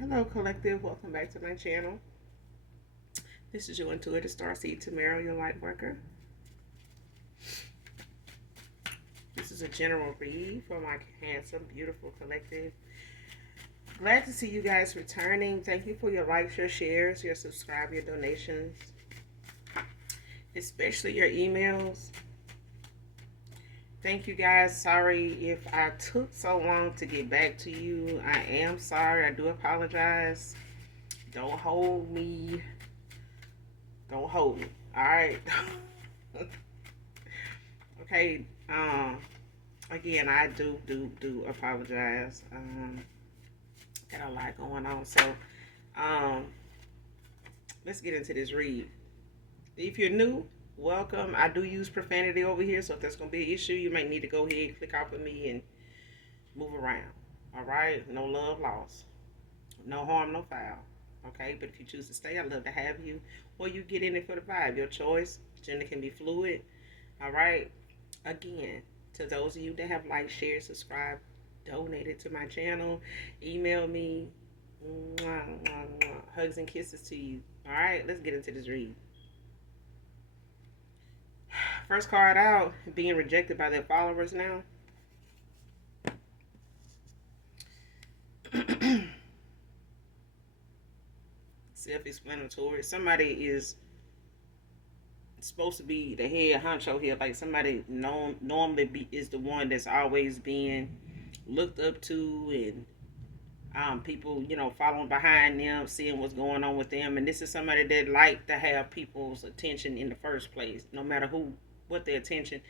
Hello, collective. Welcome back to my channel. This is your intuitive starseed Tamara, your light worker. This is a general read for my handsome, beautiful collective. Glad to see you guys returning. Thank you for your likes, your shares, your subscribe, your donations, especially your emails. Thank you guys. Sorry if I took so long to get back to you. I am sorry. I do apologize. Don't hold me. Don't hold me. All right. Okay. Again, I do apologize. Got a lot going on, so um, let's get into this read. If you're new, welcome. I do use profanity over here, so if that's gonna be an issue, you might need to go ahead, click off of me, and move around. All right, no love lost, no harm, no foul. Okay, but if you choose to stay, I'd love to have you, or you get in it for the vibe. Your choice. Gender can be fluid. All right. Again, to those of you that have liked, shared, subscribed, donated to my channel, email me. Mwah, mwah, mwah. Hugs and kisses to you. All right, let's get into this read. First card out, being rejected by their followers now. Self-explanatory. Somebody is supposed to be the head honcho here, like somebody normally is the one that's always being looked up to, and people, following behind them, seeing what's going on with them. And this is somebody that like to have people's attention in the first place, no matter what their attention.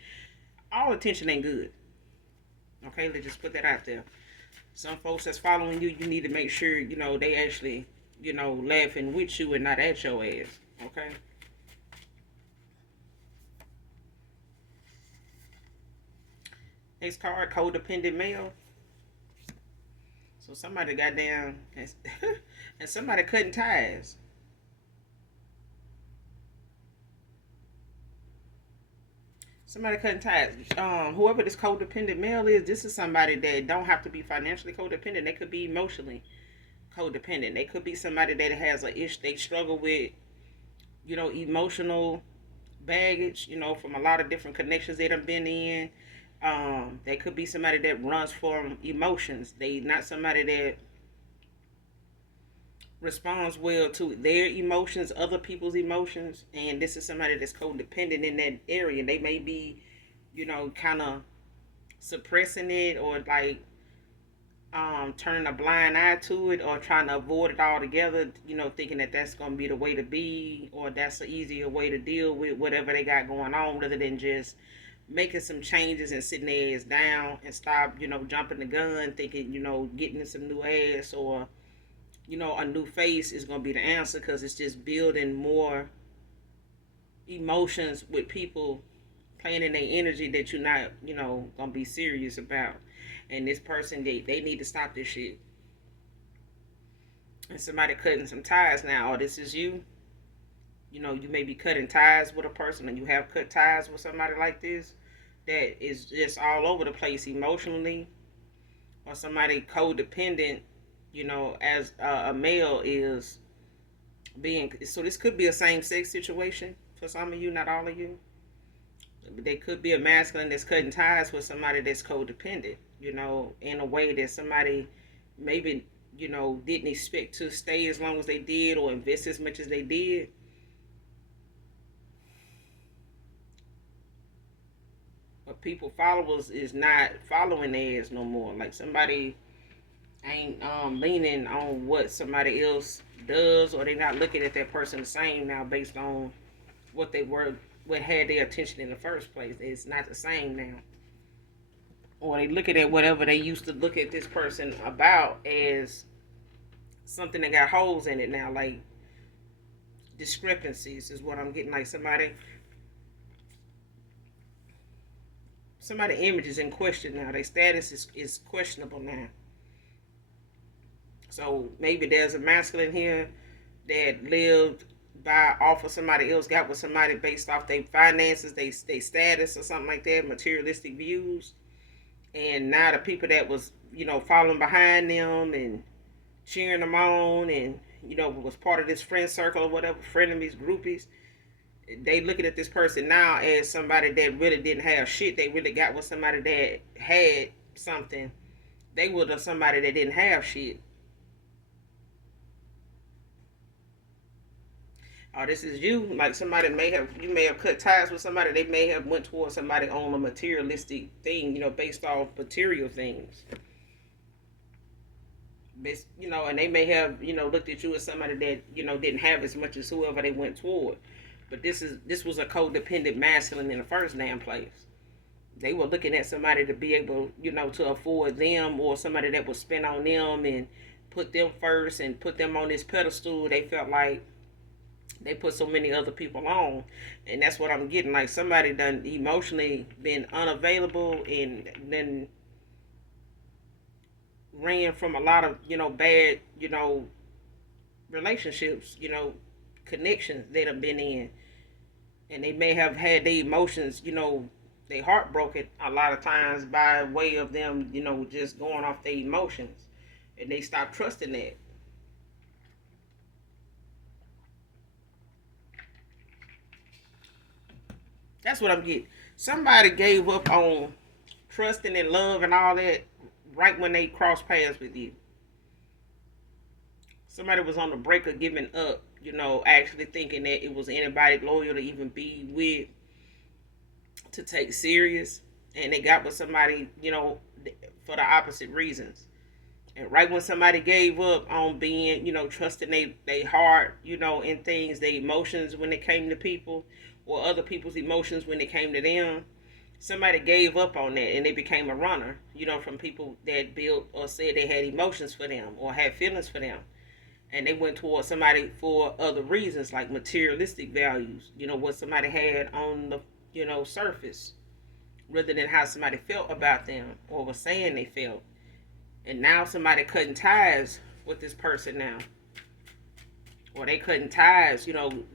All attention ain't good. Okay, let's just put that out there. Some folks that's following you, you need to make sure, they actually, laughing with you and not at your ass. Okay. Next card, codependent male. So somebody got down and somebody cutting ties. Somebody cutting ties. Whoever this codependent male is, this is somebody that don't have to be financially codependent. They could be emotionally codependent. They could be somebody that has a issue. They struggle with, emotional baggage. From a lot of different connections they done been in. They could be somebody that runs from emotions. They not somebody that responds well to their emotions, other people's emotions, and this is somebody that's codependent in that area. They may be, kind of suppressing it, or like turning a blind eye to it, or trying to avoid it altogether. Thinking that that's gonna be the way to be, or that's an easier way to deal with whatever they got going on, rather than just making some changes and sitting their ass down and stop, jumping the gun, thinking, getting some new ass, or a new face is going to be the answer, because it's just building more emotions with people playing in their energy that you're not, going to be serious about. And this person, they need to stop this shit. And somebody cutting some ties now. Oh, this is you. You may be cutting ties with a person, and you have cut ties with somebody like this that is just all over the place emotionally, or somebody codependent, as a male is being. So this could be a same-sex situation for some of you, not all of you. They could be a masculine that's cutting ties with somebody that's codependent, in a way that somebody maybe, didn't expect to stay as long as they did, or invest as much as they did. But people, followers, is not following theirs no more. Like somebody ain't leaning on what somebody else does, or they not looking at that person the same now based on what they were, what had their attention in the first place. It's not the same now. Or they looking at whatever they used to look at this person about as something that got holes in it now, like discrepancies is what I'm getting. Like somebody image is in question now. Their status is questionable now. So maybe there's a masculine here that lived by off of somebody else, got with somebody based off their finances, they status or something like that, materialistic views. And now the people that was, following behind them and cheering them on, and was part of this friend circle or whatever, frenemies, groupies. They looking at this person now as somebody that really didn't have shit. They really got with somebody that had something. They were the somebody that didn't have shit. Or this is you. Like somebody you may have cut ties with somebody. They may have went towards somebody on a materialistic thing, based off material things. And they may have, looked at you as somebody that, didn't have as much as whoever they went toward. But this was a codependent masculine in the first damn place. They were looking at somebody to be able, to afford them, or somebody that would spend on them and put them first and put them on this pedestal. They felt like they put so many other people on, and that's what I'm getting. Like somebody done emotionally been unavailable, and then ran from a lot of bad relationships, connections that have been in, and they may have had their emotions, they heartbroken a lot of times by way of them, just going off their emotions, and they stop trusting that. That's what I'm getting. Somebody gave up on trusting and love and all that right when they crossed paths with you. Somebody was on the break of giving up, actually thinking that it was anybody loyal to even be with, to take serious, and they got with somebody, for the opposite reasons. And right when somebody gave up on being, trusting they heart, in things, their emotions when it came to people, or other people's emotions when it came to them, somebody gave up on that and they became a runner, from people that built or said they had emotions for them or had feelings for them. And they went towards somebody for other reasons, like materialistic values, what somebody had on the, surface, rather than how somebody felt about them or was saying they felt. And now somebody cutting ties with this person now. Or they cutting ties,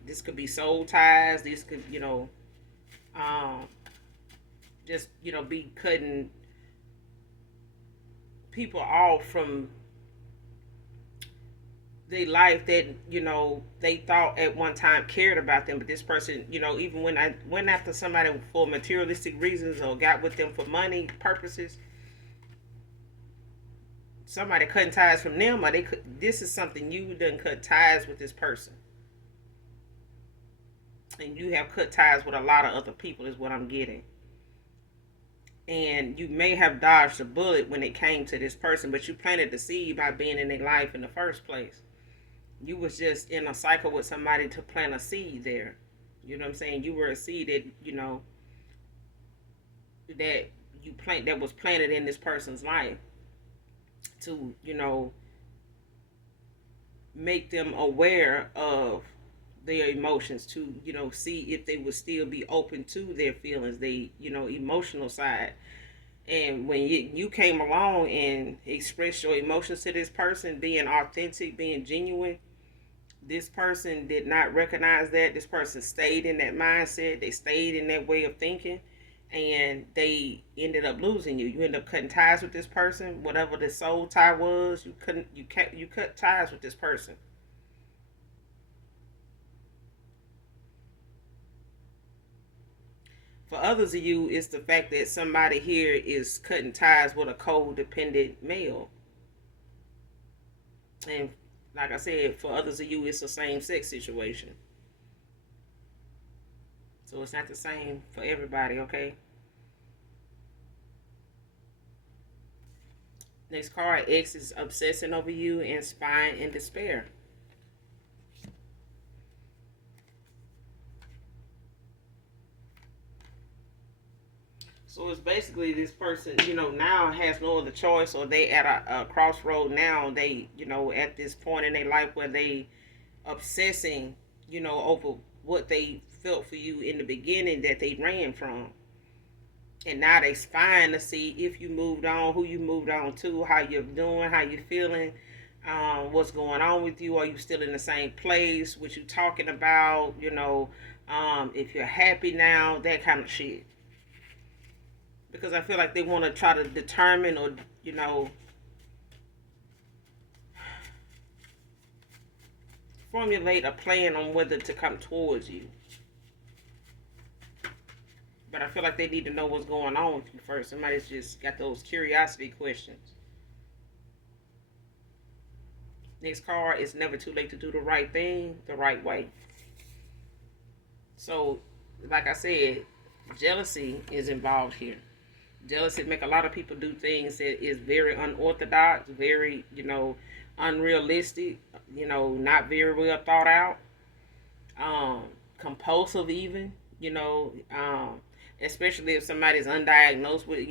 this could be soul ties, this could, um, just, be cutting people off from the life that, they thought at one time cared about them. But this person, even when I went after somebody for materialistic reasons or got with them for money purposes, somebody cutting ties from them, or this is something you done cut ties with this person, and you have cut ties with a lot of other people is what I'm getting. And you may have dodged a bullet when it came to this person, but you planted the seed by being in their life in the first place. You was just in a cycle with somebody to plant a seed there. You know what I'm saying? You were a seed that, that that was planted in this person's life to, make them aware of their emotions, to, see if they would still be open to their feelings, they, emotional side. And when you came along and expressed your emotions to this person, being authentic, being genuine, this person did not recognize that. This person stayed in that mindset. They stayed in that way of thinking, and they ended up losing you. You end up cutting ties with this person. Whatever the soul tie was, you cut ties with this person. For others of you, it's the fact that somebody here is cutting ties with a codependent male. And like I said, for others of you, it's a same sex situation. So it's not the same for everybody, okay? Next card, X is obsessing over you and spying in despair. So it's basically this person, now has no other choice, or they at a crossroad now. They, at this point in their life where they obsessing, over what they felt for you in the beginning that they ran from. And now they spying to see if you moved on, who you moved on to, how you're doing, how you're feeling, what's going on with you. Are you still in the same place? What you talking about? If you're happy now, that kind of shit. Because I feel like they want to try to determine, or, formulate a plan on whether to come towards you. But I feel like they need to know what's going on with you first. Somebody's just got those curiosity questions. Next card, it's never too late to do the right thing the right way. So, like I said, jealousy is involved here. Jealousy make a lot of people do things that is very unorthodox, very, unrealistic, not very well thought out, um, compulsive even, especially if somebody's undiagnosed with,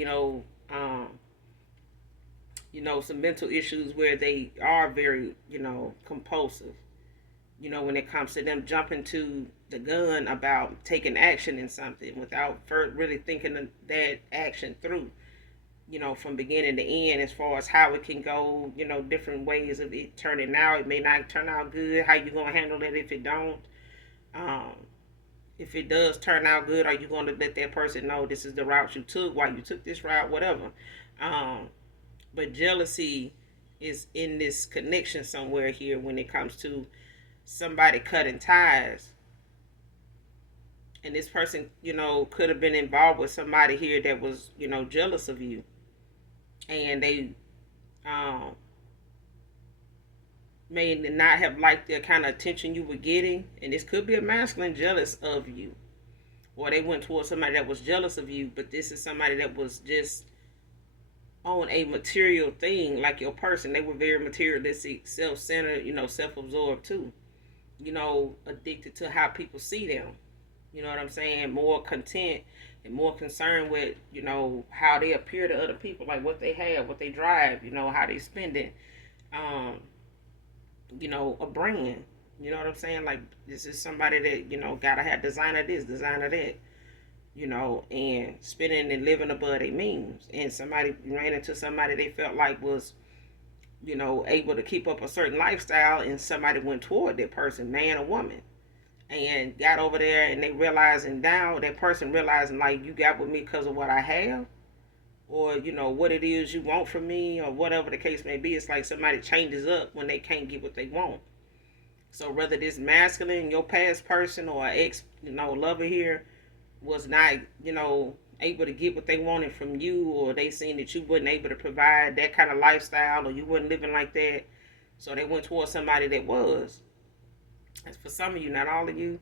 some mental issues where they are very, compulsive. When it comes to them jumping to the gun about taking action in something without really thinking that action through, from beginning to end, as far as how it can go, different ways of it turning out. It may not turn out good. How you gonna handle it if it don't? Um, if it does turn out good, are you going to let that person know this is the route you took, why you took this route, whatever? Um, but jealousy is in this connection somewhere here when it comes to somebody cutting ties. And this person, could have been involved with somebody here that was, jealous of you. And they um, may not have liked the kind of attention you were getting. And this could be a masculine jealous of you. Or they went towards somebody that was jealous of you, but this is somebody that was just on a material thing like your person. They were very materialistic, self-centered, self-absorbed too. Addicted to how people see them. You know what I'm saying? More content and more concerned with, how they appear to other people, like what they have, what they drive, how they spend it. Um, a brand. You know what I'm saying? Like, this is somebody that, gotta have designer this, designer that, and spending and living above their means. And somebody ran into somebody they felt like was, able to keep up a certain lifestyle, and somebody went toward that person, man or woman, and got over there, and they realizing now, that person realizing, like, you got with me because of what I have, or, what it is you want from me, or whatever the case may be. It's like somebody changes up when they can't get what they want. So whether this masculine, your past person, or ex, lover here was not, able to get what they wanted from you, or they seen that you wasn't able to provide that kind of lifestyle, or you wasn't living like that, so they went towards somebody that was. As for some of you, not all of you,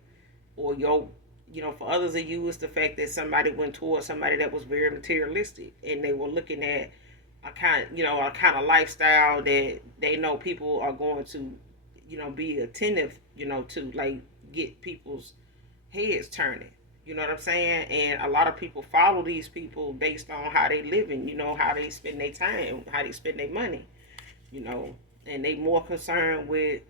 or for others of you, it's the fact that somebody went towards somebody that was very materialistic, and they were looking at a kind of lifestyle that they know people are going to, be attentive, to, like, get people's heads turning. You know what I'm saying? And a lot of people follow these people based on how they living, how they spend their time, how they spend their money, and they more concerned with,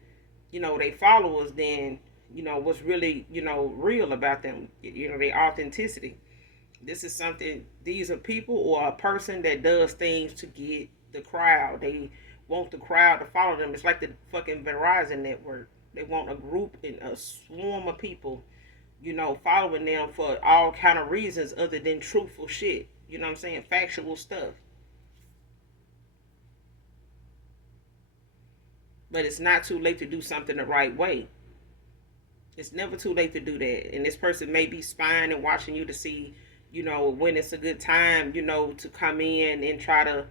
they followers than, what's really, real about them, their authenticity. This is something, these are people or a person that does things to get the crowd. They want the crowd to follow them. It's like the fucking Verizon network. They want a group and a swarm of people, following them for all kind of reasons other than truthful shit. You know what I'm saying? Factual stuff. But it's not too late to do something the right way. It's never too late to do that. And this person may be spying and watching you to see, when it's a good time, to come in and try to,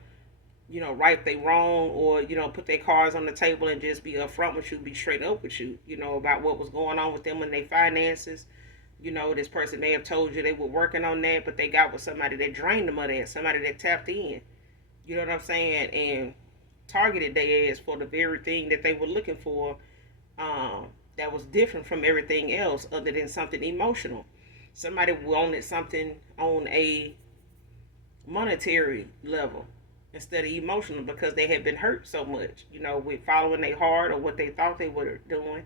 right they wrong, or, put their cards on the table and just be upfront with you, be straight up with you, about what was going on with them and their finances. This person may have told you they were working on that, but they got with somebody that drained them of that, somebody that tapped in. You know what I'm saying? And targeted their ass for the very thing that they were looking for, that was different from everything else other than something emotional. Somebody wanted something on a monetary level instead of emotional because they had been hurt so much, with following their heart or what they thought they were doing,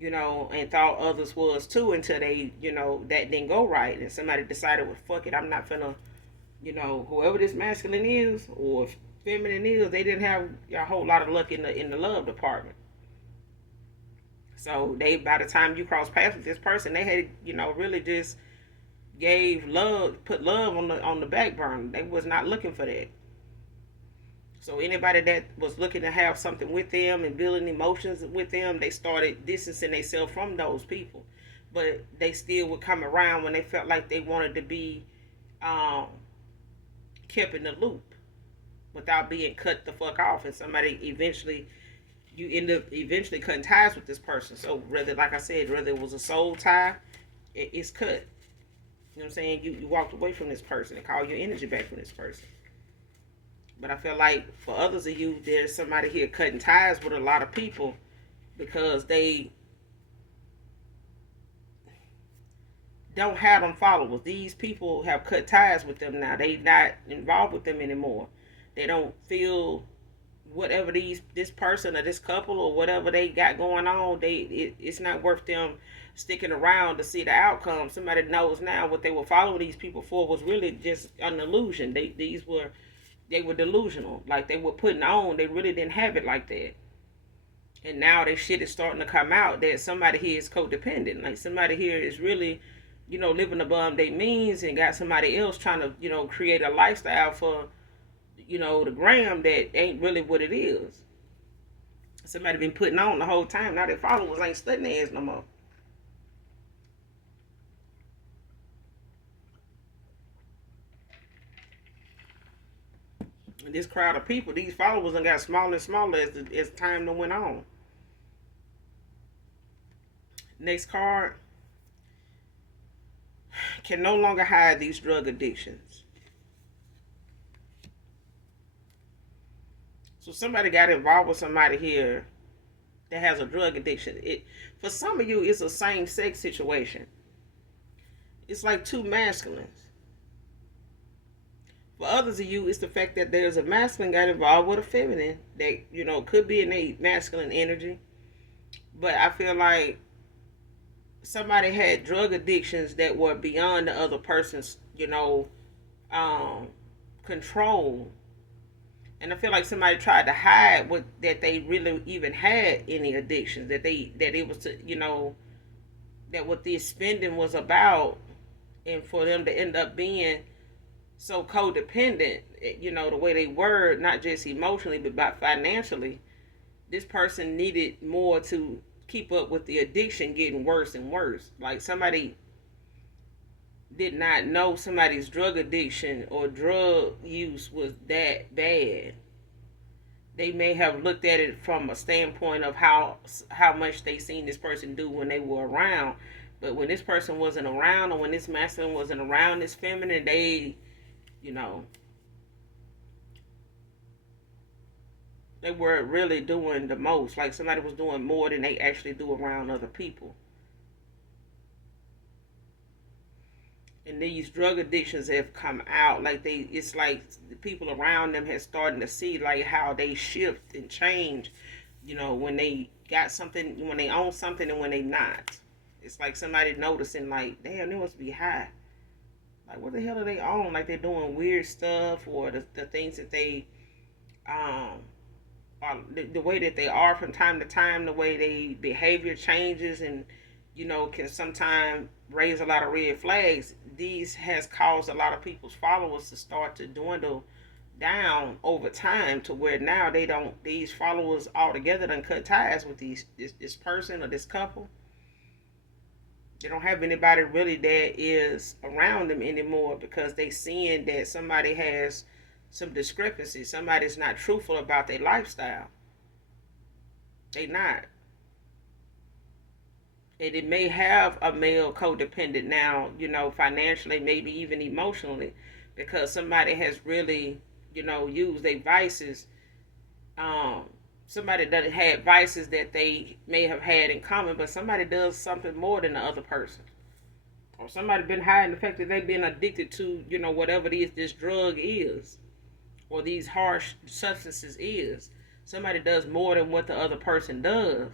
and thought others was too, until they, that didn't go right. And somebody decided, well, fuck it, I'm not finna, whoever this masculine is or feminine is, they didn't have a whole lot of luck in the love department. So they, by the time you cross paths with this person, they had, really just put love on the back burner. They was not looking for that. So anybody that was looking to have something with them and building emotions with them, they started distancing themselves from those people. But they still would come around when they felt like they wanted to be um, kept in the loop without being cut the fuck off. And somebody eventually, you end up eventually cutting ties with this person. So whether, like I said, whether it was a soul tie, it's cut. You know what I'm saying? You walked away from this person and called your energy back from this person. But I feel like for others of you, there's somebody here cutting ties with a lot of people because they don't have them followers. These people have cut ties with them now. They not involved with them anymore. They don't feel whatever this person or this couple or whatever they got going on. It's not worth them sticking around to see the outcome. Somebody knows now what they were following these people for was really just an illusion. They were delusional. Like they were putting on. They really didn't have it like that. And now their shit is starting to come out that somebody here is codependent. Like somebody here is really, living above their means and got somebody else trying to, create a lifestyle for, the gram that ain't really what it is. Somebody been putting on the whole time. Now their followers ain't studying their ass no more. And this crowd of people, these followers done got smaller and smaller as time done went on. Next card. Can no longer hide these drug addictions. So somebody got involved with somebody here that has a drug addiction. For some of you, it's a same-sex situation. It's like two masculines. For others of you, it's the fact that there's a masculine got involved with a feminine that, could be in a masculine energy. But I feel like somebody had drug addictions that were beyond the other person's, control. And I feel like somebody tried to hide that they really even had any addictions, that it was that what this spending was about, and for them to end up being so codependent, the way they were, not just emotionally but financially, this person needed more to keep up with the addiction getting worse and worse. Like somebody did not know somebody's drug addiction or drug use was that bad. They may have looked at it from a standpoint of how much they seen this person do when they were around. But when this person wasn't around, or when this masculine wasn't around this feminine, they were really doing the most. Like somebody was doing more than they actually do around other people. And these drug addictions have come out, like it's like the people around them have started to see like how they shift and change, when they got something, when they own something and when they not. It's like somebody noticing like, damn, they must be high. Like what the hell do they own? Like they're doing weird stuff, or the things that they are, the way that they are from time to time, the way they behavior changes and can sometimes raise a lot of red flags. These has caused a lot of people's followers to start to dwindle down over time, to where now these followers altogether done cut ties with this person or this couple. They don't have anybody really that is around them anymore, because they seeing that somebody has some discrepancy. Somebody's not truthful about their lifestyle. They not. And it may have a male codependent now, financially, maybe even emotionally, because somebody has really, used their vices. Somebody doesn't have vices that they may have had in common, but somebody does something more than the other person. Or somebody been hiding the fact that they've been addicted to, whatever this drug is, or these harsh substances is. Somebody does more than what the other person does.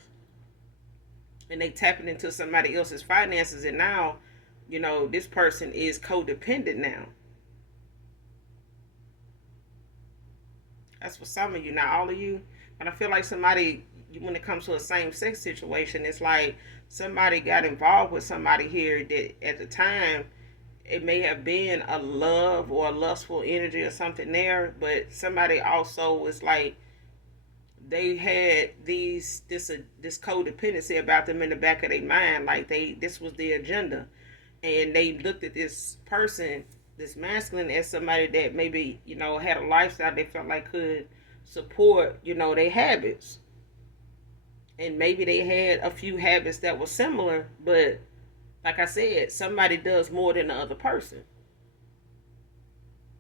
And they tapping into somebody else's finances, and now, this person is codependent now. That's for some of you, not all of you. But I feel like somebody, when it comes to a same-sex situation, it's like somebody got involved with somebody here that at the time it may have been a love or a lustful energy or something there, but somebody also was like they had this codependency about them in the back of their mind, like this was the agenda, and they looked at this person, this masculine, as somebody that maybe had a lifestyle they felt like could support their habits, and maybe they had a few habits that were similar, but like I said, somebody does more than the other person,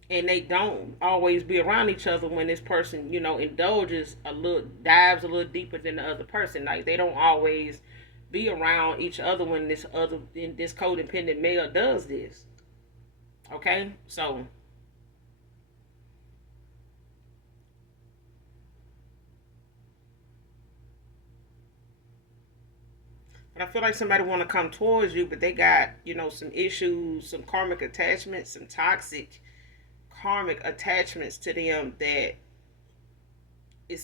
and they don't always be around each other when this person indulges a little, dives a little deeper than the other person. Like they don't always be around each other when this codependent male does this. Okay, so but I feel like somebody want to come towards you, but they got some issues, some karmic attachments, some toxic karmic attachments to them that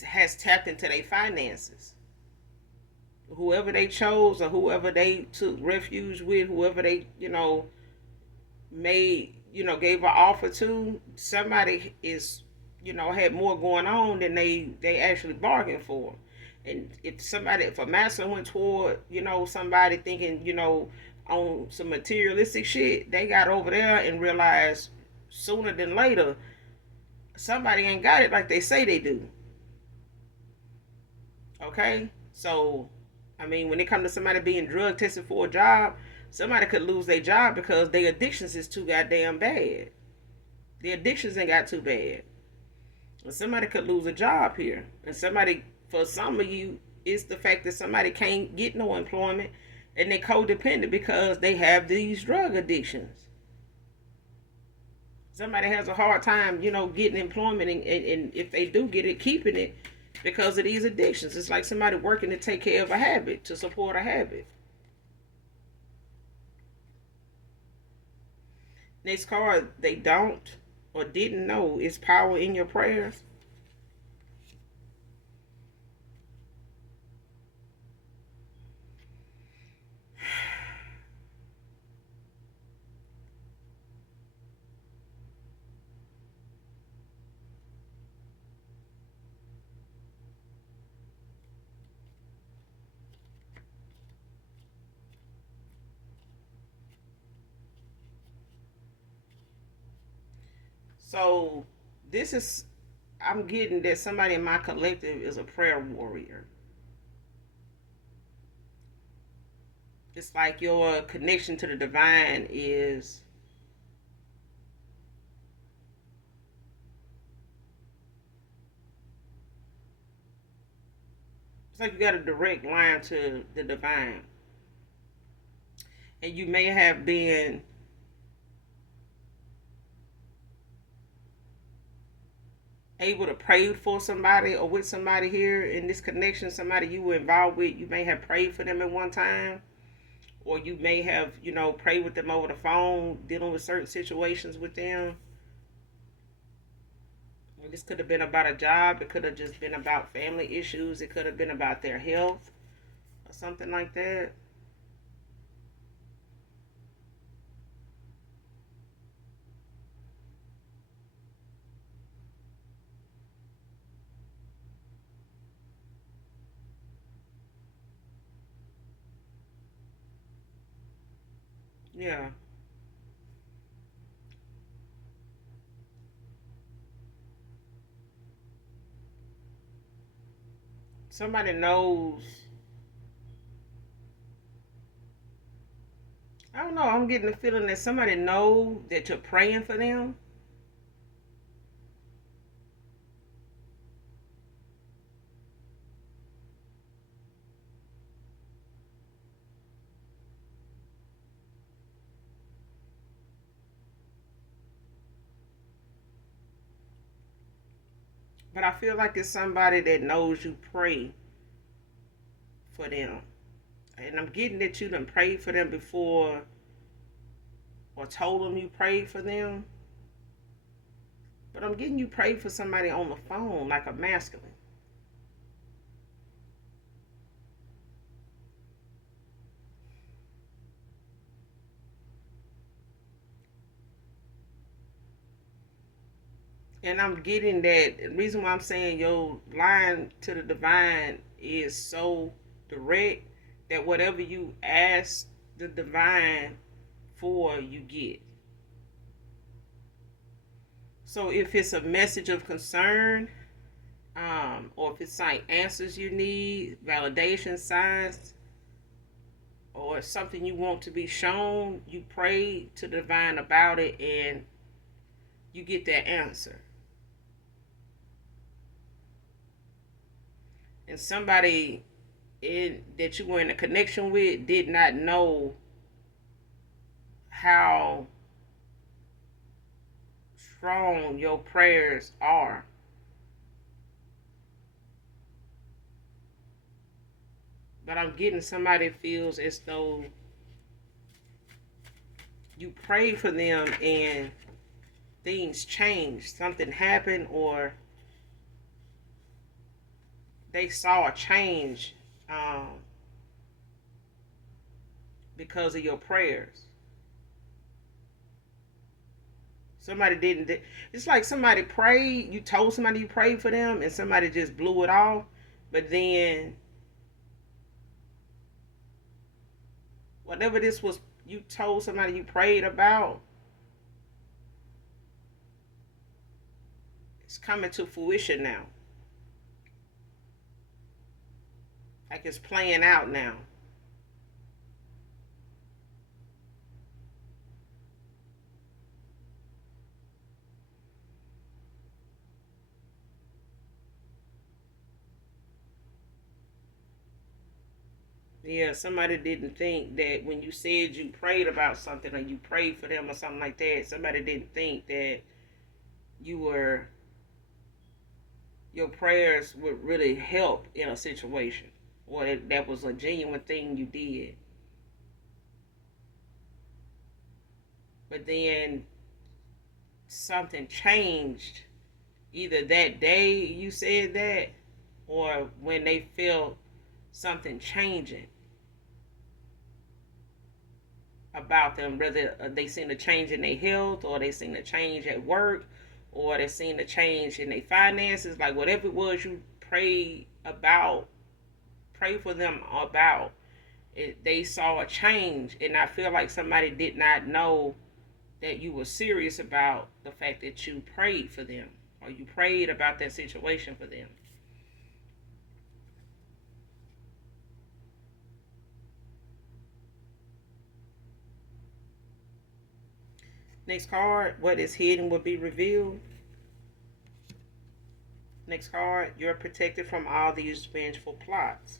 has tapped into their finances. Whoever they chose or whoever they took refuge with, whoever they made gave an offer to, somebody is had more going on than they actually bargained for. And if a master went toward somebody thinking on some materialistic shit, they got over there and realized sooner than later somebody ain't got it like they say they do. Okay, so I mean, when it comes to somebody being drug tested for a job, somebody could lose their job because their addictions is too goddamn bad. The addictions ain't got too bad. And somebody could lose a job here. And somebody, for some of you, it's the fact that somebody can't get no employment and they codependent because they have these drug addictions. Somebody has a hard time, getting employment, and if they do get it, keeping it because of these addictions. It's like somebody working to take care of a habit, to support a habit. Next card, they don't or didn't know is power in your prayers. So this is, I'm getting that somebody in my collective is a prayer warrior. It's like your connection to the divine is, it's like you got a direct line to the divine. And you may have been able to pray for somebody or with somebody here in this connection, somebody you were involved with. You may have prayed for them at one time, or you may have, prayed with them over the phone, dealing with certain situations with them. This could have been about a job. It could have just been about family issues. It could have been about their health or something like that. Yeah. Somebody knows. I don't know. I'm getting the feeling that somebody knows that you're praying for them. But I feel like it's somebody that knows you pray for them. And I'm getting that you done prayed for them before or told them you prayed for them. But I'm getting you prayed for somebody on the phone, like a masculine. And I'm getting that. The reason why I'm saying your line to the divine is so direct that whatever you ask the divine for, you get. So if it's a message of concern, or if it's like answers you need, validation, signs, or something you want to be shown, you pray to the divine about it and you get that answer. And somebody that you were in a connection with did not know how strong your prayers are. But I'm getting somebody feels as though you prayed for them and things changed. Something happened, or they saw a change because of your prayers. Somebody didn't. It's like somebody prayed. You told somebody you prayed for them, and somebody just blew it off. But then, whatever this was, you told somebody you prayed about, it's coming to fruition now. Like it's playing out now. Yeah, somebody didn't think that when you said you prayed about something or you prayed for them or something like that, somebody didn't think that you were your prayers would really help in a situation, or that was a genuine thing you did. But then something changed either that day you said that, or when they felt something changing about them, whether they seen a change in their health, or they seen a change at work, or they seen a change in their finances, like whatever it was you prayed about, pray for them about it, they saw a change. And I feel like somebody did not know that you were serious about the fact that you prayed for them, or you prayed about that situation for them. Next card, what is hidden will be revealed. Next card, you're protected from all these vengeful plots.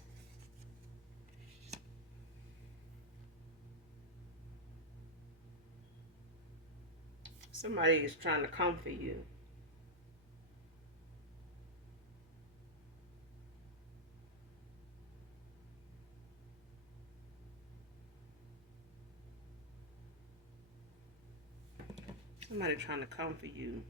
Somebody is trying to comfort you. Somebody trying to comfort you.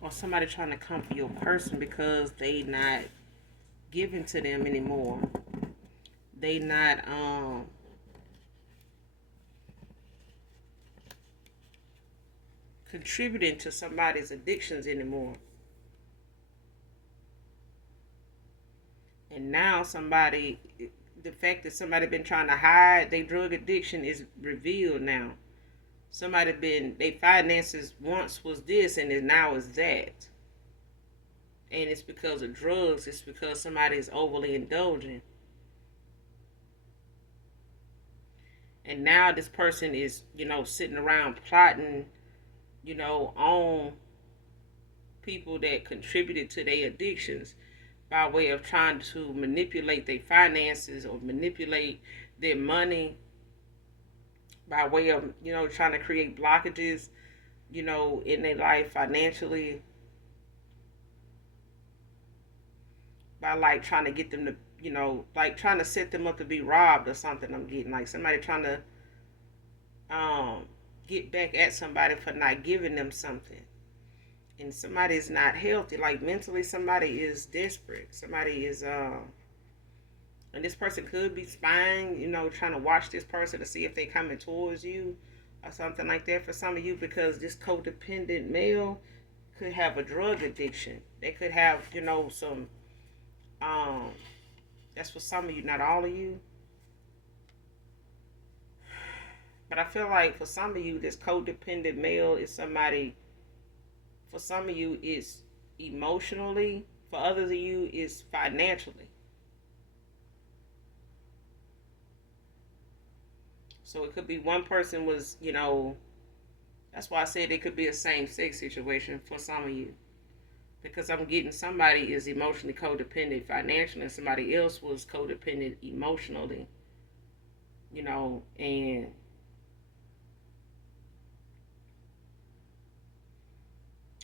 Or somebody trying to comfort your person because they not giving to them anymore. They not contributing to somebody's addictions anymore. And now somebody, the fact that somebody been trying to hide their drug addiction is revealed now. Somebody been, their finances once was this and it now is that. And it's because of drugs. It's because somebody is overly indulgent. And now this person is, sitting around plotting, on people that contributed to their addictions by way of trying to manipulate their finances or manipulate their money by way of, trying to create blockages, in their life financially. by like trying to get them to, like trying to set them up to be robbed or something. I'm getting like somebody trying to um get back at somebody for not giving them something. And somebody is not healthy, like mentally somebody is desperate. Somebody is and this person could be spying, trying to watch this person to see if they coming towards you or something like that for some of you, because this codependent male could have a drug addiction. They could have, some um that's for some of you, not all of you. But I feel like for some of you, this codependent male is somebody, for some of you, it's emotionally, for others of you, it's financially. So it could be one person was, that's why I said it could be a same sex situation for some of you. Because I'm getting somebody is emotionally codependent financially, and somebody else was codependent emotionally, and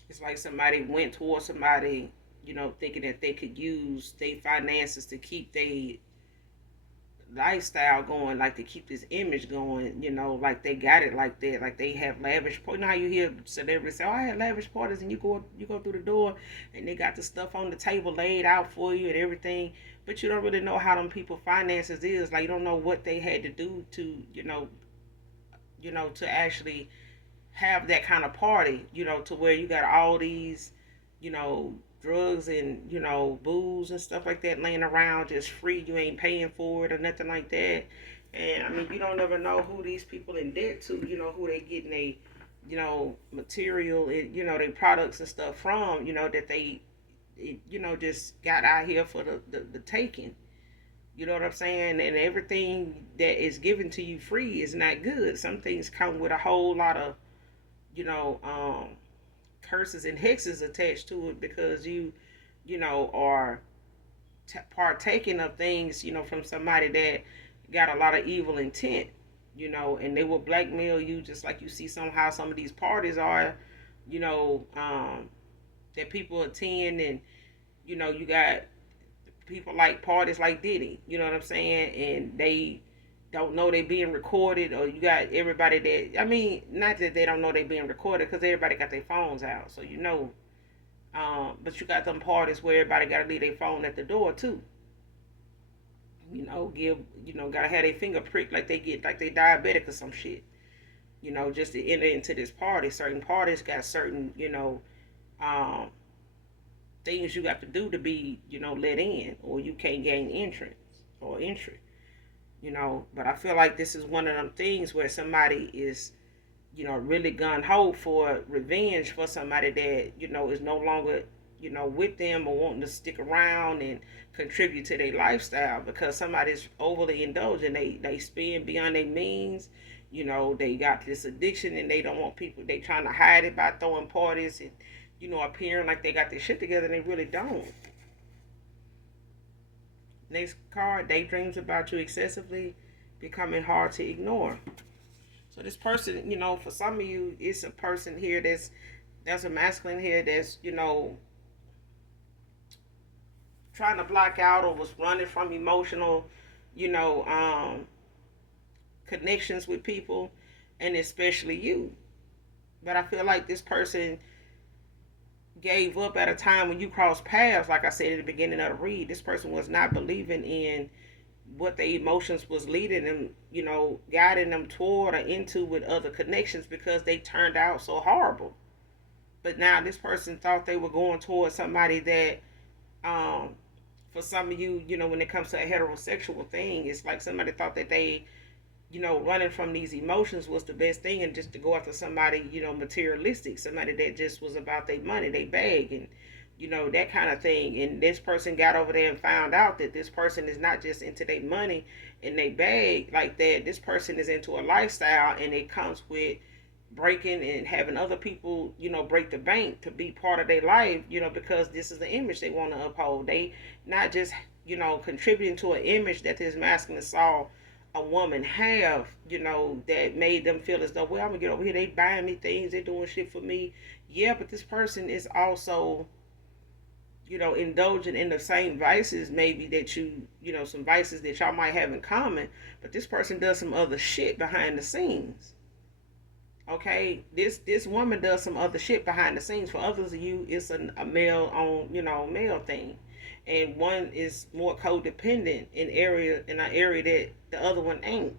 it's like somebody went towards somebody, thinking that they could use their finances to keep their lifestyle going, like to keep this image going, like they got it like that, like they have lavish. You know how you hear celebrities say, "Oh, I had lavish parties," and you go through the door, and they got the stuff on the table laid out for you and everything, but you don't really know how them people finances is. Like you don't know what they had to do to, to actually have that kind of party, to where you got all these, drugs and, booze and stuff like that laying around just free. You ain't paying for it or nothing like that. And I mean, you don't ever know who these people in debt to, who they getting a, material and, their products and stuff from, that they, just got out here for the taking. You know what I'm saying? And everything that is given to you free is not good. Some things come with a whole lot of, you know, curses and hexes attached to it, because are partaking of things, from somebody that got a lot of evil intent, and they will blackmail you, just like you see somehow some of these parties are, you know, um, that people attend, and you got people like parties like Diddy, you know what I'm saying, and they don't know they being recorded, or you got everybody that, I mean, not that they don't know they being recorded, because everybody got their phones out, so but you got them parties where everybody got to leave their phone at the door too. Give, gotta have their finger pricked like they get, like they diabetic or some shit. Just to enter into this party. Certain parties got certain, um, things you got to do to be, let in, or you can't gain entrance or entry. But I feel like this is one of them things where somebody is, really gun ho for revenge for somebody that, is no longer, with them, or wanting to stick around and contribute to their lifestyle, because somebody's overly indulgent. They spend beyond their means. They got this addiction, and they don't want people, they trying to hide it by throwing parties and, appearing like they got their shit together, and they really don't. Next card, daydreams about you excessively, becoming hard to ignore. So this person, for some of you, it's a person here that's a masculine here that's, trying to block out, or was running from emotional, you know, um, connections with people, and especially you. But I feel like this person gave up at a time when you crossed paths. Like I said at the beginning of the read, this person was not believing in what the emotions was leading them, guiding them toward or into with other connections, because they turned out so horrible. But now this person thought they were going towards somebody that, um, for some of you, when it comes to a heterosexual thing, it's like somebody thought that they, running from these emotions was the best thing, and just to go after somebody, materialistic, somebody that just was about their money, they bag, and that kind of thing. And this person got over there and found out that this person is not just into their money and they bag like that. This person is into a lifestyle, and it comes with breaking and having other people, break the bank to be part of their life, because this is the image they want to uphold. They not just, contributing to an image that this masculine saw a woman have, that made them feel as though, well, I'm gonna get over here, they buying me things, they doing shit for me. Yeah, but this person is also indulging in the same vices maybe that some vices that y'all might have in common, but this person does some other shit behind the scenes. Okay, this woman does some other shit behind the scenes. For others of you, it's a male on male thing, and one is more codependent in an area that the other one ain't.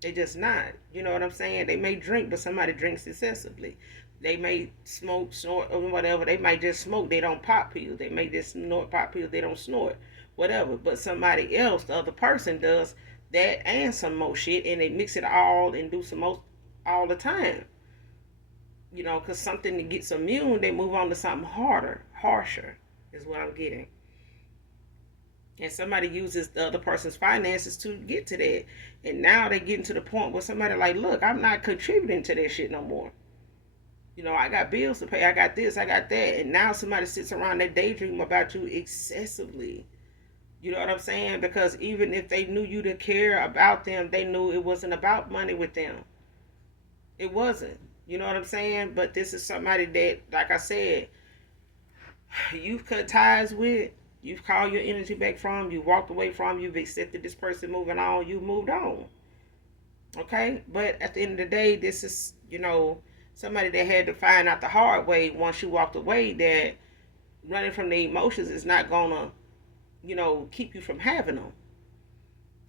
They just not. You know what I'm saying? They may drink, but somebody drinks excessively. They may smoke, snort, or whatever. They might just smoke. They don't pop pills. They may just snort pop pills. They don't snort, whatever. But somebody else, the other person, does that and some more shit, and they mix it all and do some more all the time. Because something that gets immune, they move on to something harder, harsher, is what I'm getting. And somebody uses the other person's finances to get to that. And now they getting to the point where somebody like, look, I'm not contributing to that shit no more. I got bills to pay. I got this, I got that. And now somebody sits around that daydream about you excessively. You know what I'm saying? Because even if they knew you to care about them, they knew it wasn't about money with them. It wasn't. You know what I'm saying? But this is somebody that, like I said, you've cut ties with, you've called your energy back from, you walked away from, you've accepted this person moving on, you've moved on. Okay? But at the end of the day, this is, somebody that had to find out the hard way once you walked away that running from the emotions is not gonna, keep you from having them.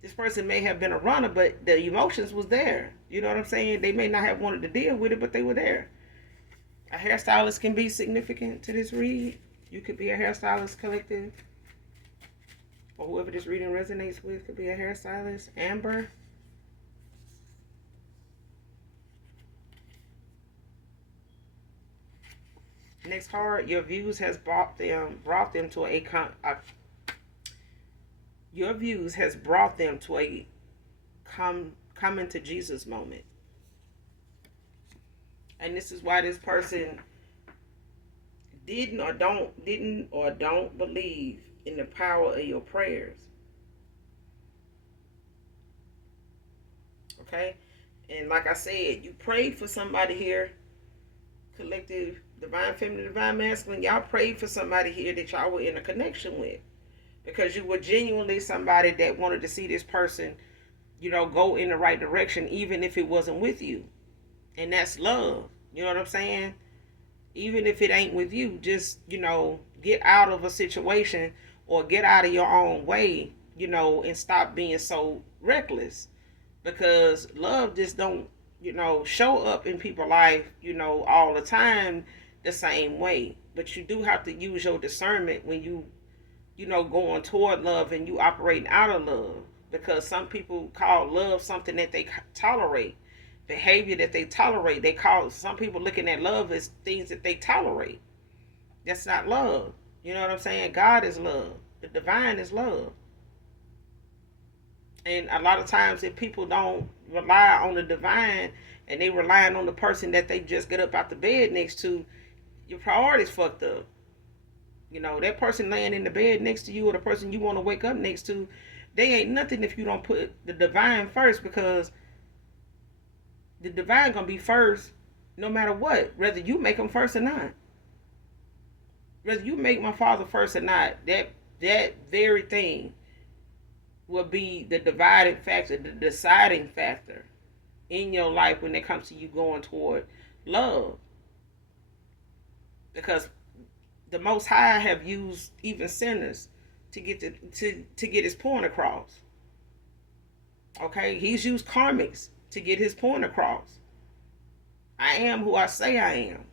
This person may have been a runner, but the emotions was there. You know what I'm saying? They may not have wanted to deal with it, but they were there. A hairstylist can be significant to this read. You could be a hairstylist collective, or whoever this reading resonates with could be a hairstylist. Amber. Next card, your views has brought them to your views has brought them to a coming to Jesus moment. And this is why this person didn't or don't believe in the power of your prayers. Okay? And like I said, you prayed for somebody here, collective, divine feminine, divine masculine. Y'all prayed for somebody here that y'all were in a connection with. Because you were genuinely somebody that wanted to see this person, go in the right direction, even if it wasn't with you. And that's love. You know what I'm saying? Even if it ain't with you, just, get out of a situation or get out of your own way, and stop being so reckless. Because love just don't, show up in people's life, all the time the same way. But you do have to use your discernment when you going toward love and you operating out of love. Because some people call love something that they tolerate. Behavior that they tolerate. They call some people looking at love as things that they tolerate. That's not love. You know what I'm saying? God is love. The divine is love. And a lot of times if people don't rely on the divine and they relying on the person that they just get up out the bed next to, your priorities fucked up. That person laying in the bed next to you or the person you want to wake up next to, they ain't nothing if you don't put the divine first, because the divine gonna be first no matter what, whether you make them first or not. Whether you make my father first or not, that very thing will be the dividing factor, the deciding factor in your life when it comes to you going toward love. Because the Most High have used even sinners to get to get his point across. Okay, he's used karmics to get his point across. I am who I say I am,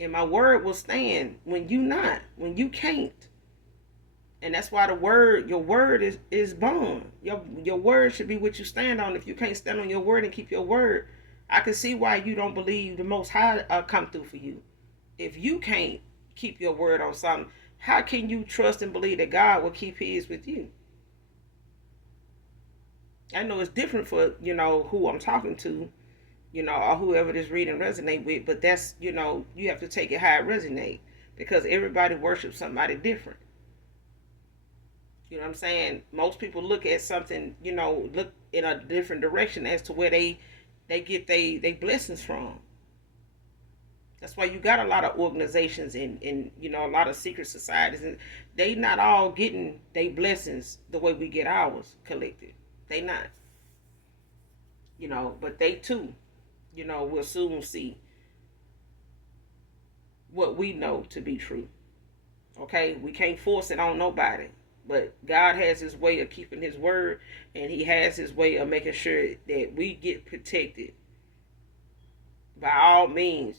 and my word will stand when you can't. And that's why your word is bond. Your word should be what you stand on. If you can't stand on your word and keep your word, I can see why you don't believe the Most High come through for you. If you can't keep your word on something, how can you trust and believe that God will keep his with you? I know it's different for, who I'm talking to, or whoever this reading resonate with, but that's, you have to take it how it resonate, because everybody worships somebody different. You know what I'm saying? Most people look at something, look in a different direction as to where they get they blessings from. That's why you got a lot of organizations and a lot of secret societies, and they not all getting their blessings the way we get ours collected. They not, but they too, will soon see what we know to be true. Okay, we can't force it on nobody, but God has His way of keeping His word, and He has His way of making sure that we get protected by all means,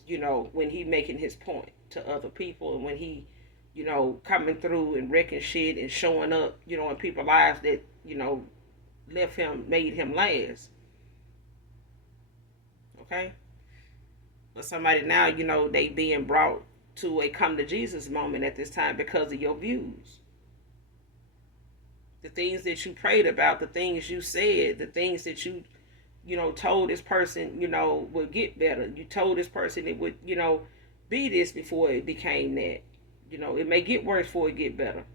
when he making his point to other people, and when he, coming through and wrecking shit and showing up, in people's lives that, left him, made him last. Okay? But somebody now, they being brought to a come to Jesus moment at this time because of your views. The things that you prayed about, the things you said, the things that you told this person, would get better. You told this person it would, be this before it became that. It may get worse before it get better.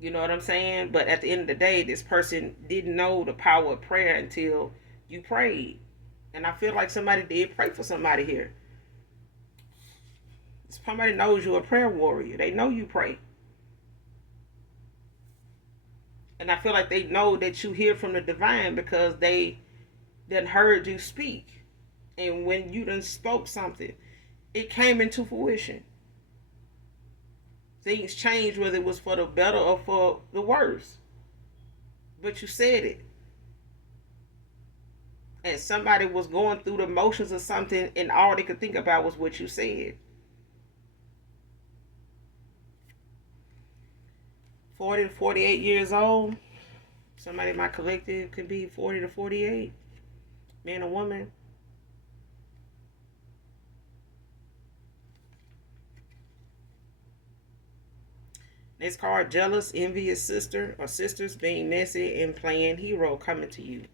You know what I'm saying? But at the end of the day, this person didn't know the power of prayer until you prayed. And I feel like somebody did pray for somebody here. Somebody knows you're a prayer warrior. They know you pray. And I feel like they know that you hear from the divine because they done heard you speak. And when you done spoke something, it came into fruition. Things changed, whether it was for the better or for the worse. But you said it. And somebody was going through the motions of something, and all they could think about was what you said. 40 to 48 years old. Somebody in my collective could be 40 to 48. Man or woman. Next card, jealous, envious sister or sisters being messy and playing hero coming to you.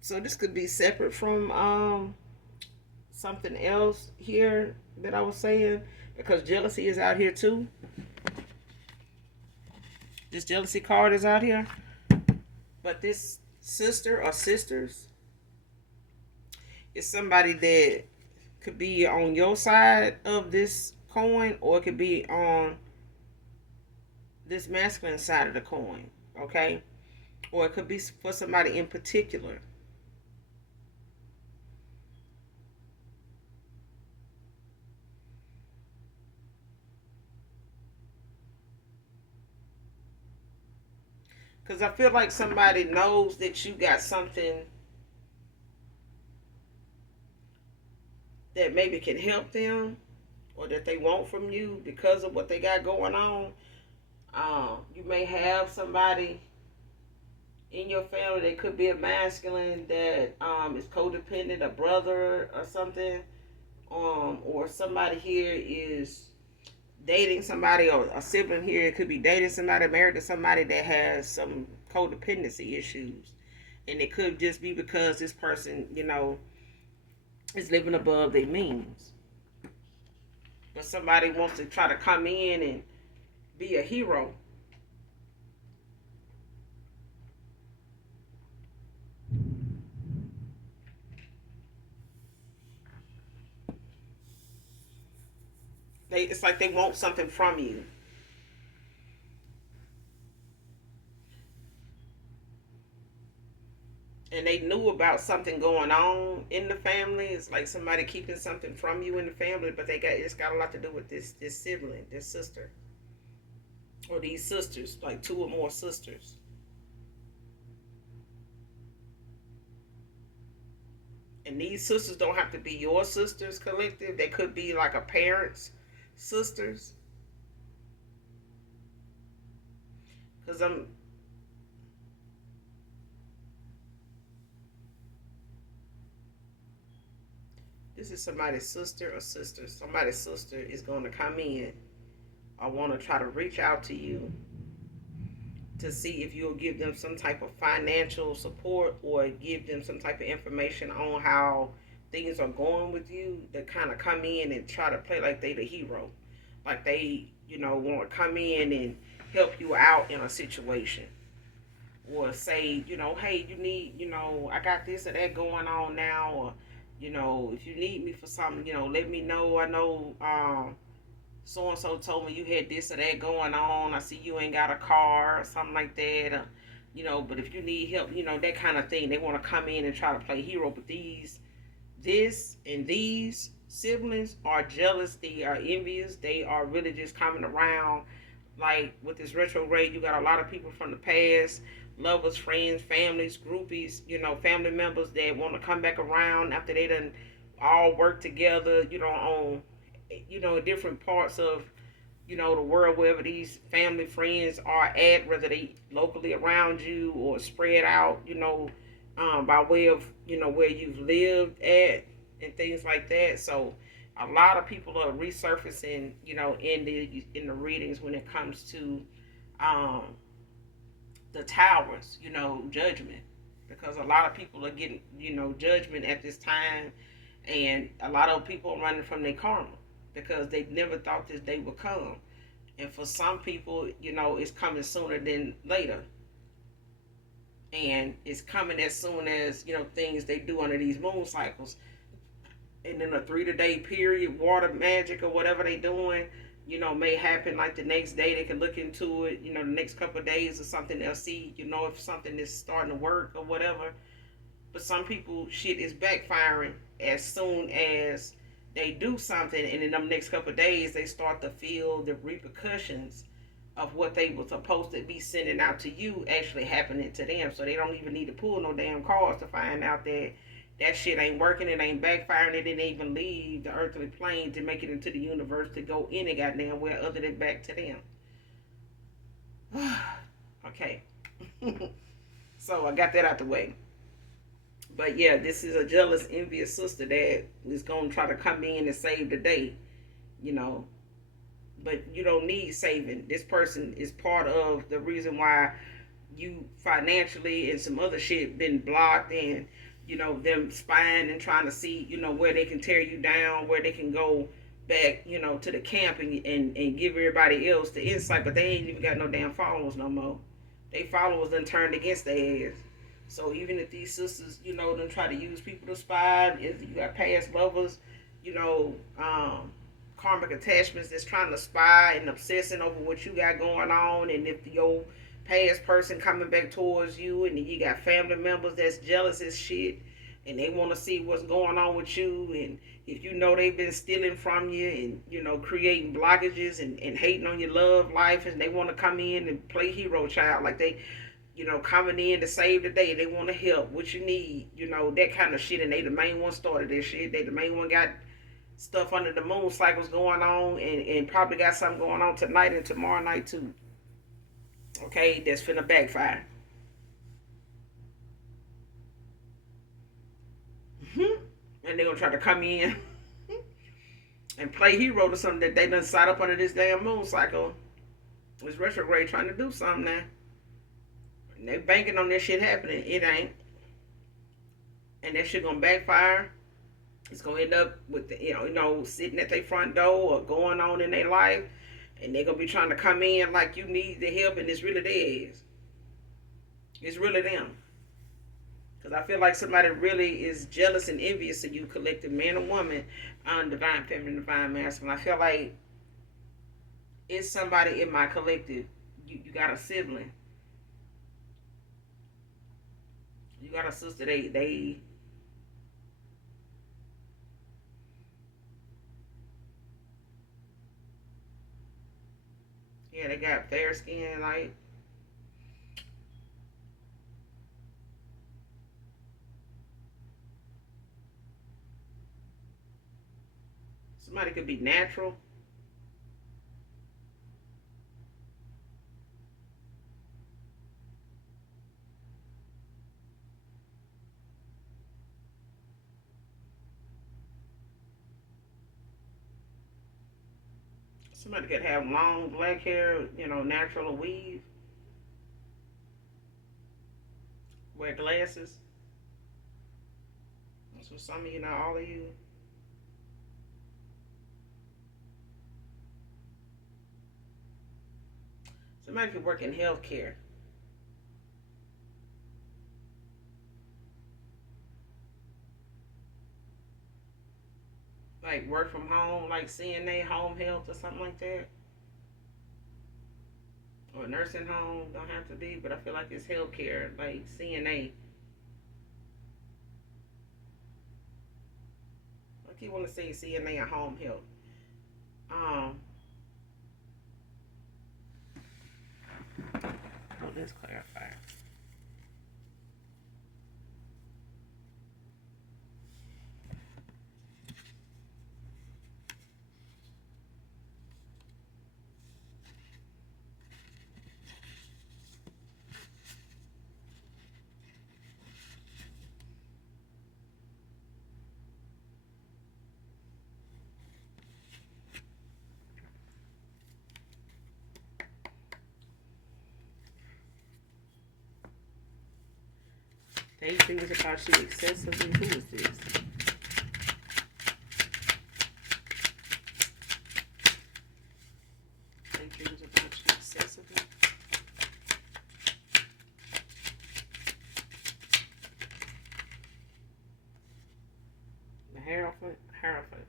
So this could be separate from something else here that I was saying, because jealousy is out here too. This jealousy card is out here. But this sister or sisters is somebody that could be on your side of this coin, or it could be on this masculine side of the coin. Okay? Or it could be for somebody in particular. Because I feel like somebody knows that you got something that maybe can help them, or that they want from you because of what they got going on. You may have somebody in your family that could be a masculine that is codependent, a brother or something, or somebody here is dating somebody, or a sibling here could be dating somebody, married to somebody that has some codependency issues. And it could just be because this person, is living above their means. But somebody wants to try to come in and be a hero. It's like they want something from you. And they knew about something going on in the family. It's like somebody keeping something from you in the family, but it's got a lot to do with this sibling, this sister, or these sisters, like two or more sisters. And these sisters don't have to be your sisters collective. They could be like a parent's sisters. Because this is somebody's sister or sister. Somebody's sister is going to come in. I want to try to reach out to you to see if you'll give them some type of financial support, or give them some type of information on how things are going with you, to kind of come in and try to play like they the hero. Like they, want to come in and help you out in a situation. or say, hey, you need, I got this or that going on now, or if you need me for something, let me know. I know so and so told me you had this or that going on. I see you ain't got a car or something like that. But if you need help, that kind of thing. They want to come in and try to play hero, but these siblings are jealous. They are envious. They are really just coming around. Like with this retrograde, you got a lot of people from the past, lovers, friends, families, groupies, family members that want to come back around after they done all work together, on, different parts of, the world, wherever these family friends are at, whether they locally around you or spread out, by way of, where you've lived at and things like that. So a lot of people are resurfacing, in the readings when it comes to um, the towers, judgment. Because a lot of people are getting, judgment at this time, and a lot of people are running from their karma because they never thought this day would come. And for some people, it's coming sooner than later. And it's coming as soon as, things they do under these moon cycles. And in a 3 to day period, water magic or whatever they doing, may happen like the next day. They can look into it, the next couple of days or something. They'll see, if something is starting to work or whatever. But some people, shit is backfiring as soon as they do something, and in them next couple of days, they start to feel the repercussions of what they were supposed to be sending out to you actually happening to them. So they don't even need to pull no damn cards to find out that shit ain't working, it ain't backfiring, it didn't even leave the earthly plane to make it into the universe to go any goddamn where other than back to them. Okay. So I got that out the way. But yeah, this is a jealous, envious sister that is going to try to come in and save the day, you know. But you don't need saving. This person is part of the reason why you financially and some other shit been blocked, and them spying and trying to see where they can tear you down, where they can go back to the camp and give everybody else the insight. But they ain't even got no damn followers no more. They followers done turned against their ass. So even if these sisters done try to use people to spy, if you got past lovers, you know karmic attachments that's trying to spy and obsessing over what you got going on, and if your past person coming back towards you, and then you got family members that's jealous as shit, and they want to see what's going on with you, and if they've been stealing from you, and creating blockages and hating on your love life, and they want to come in and play hero child, like they coming in to save the day, they want to help what you need, that kind of shit, and they the main one started this shit, they the main one got stuff under the moon cycles going on, and probably got something going on tonight and tomorrow night too. Okay, that's finna backfire. And they're gonna try to come in and play hero to something that they done sat up under this damn moon cycle. This retrograde trying to do something now. And they banking on this shit happening. It ain't. And that shit gonna backfire. It's gonna end up with sitting at their front door or going on in their life, and they're gonna be trying to come in like you need the help, and it's really theirs. It's really them. Because I feel like somebody really is jealous and envious of you, collective man or woman, divine feminine, divine masculine. I feel like it's somebody in my collective. You got a sibling. You got a sister. They yeah, they got fair skin, like somebody could be natural. Somebody could have long black hair, natural or weave, wear glasses. So some of you, not all of you. Somebody could work in healthcare. like work from home, like CNA, home health, or something like that, or nursing home. Don't have to be, but I feel like it's healthcare, like CNA. I keep want to say CNA and home health. Um, well, let's clarify. Daydreams about you excessively. Who is this? Daydreams about you excessively. The Hierophant. Hierophant.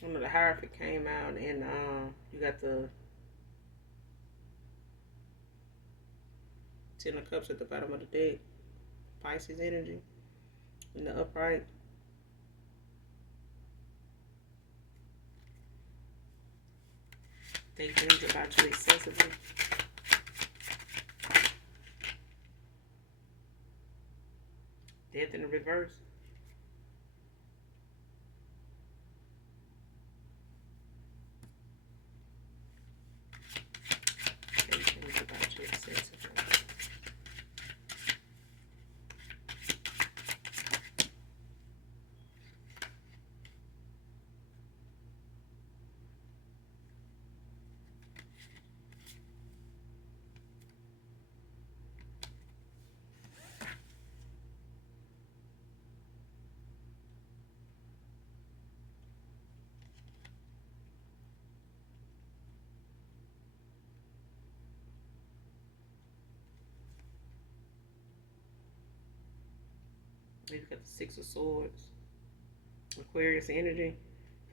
One of the Hierophant came out, and you got the Ten of Cups at the bottom of the deck. Pisces energy in the upright. Daydreams about you excessively. Death in the reverse. Daydreams about you excessively. You've got the Six of Swords. Aquarius energy.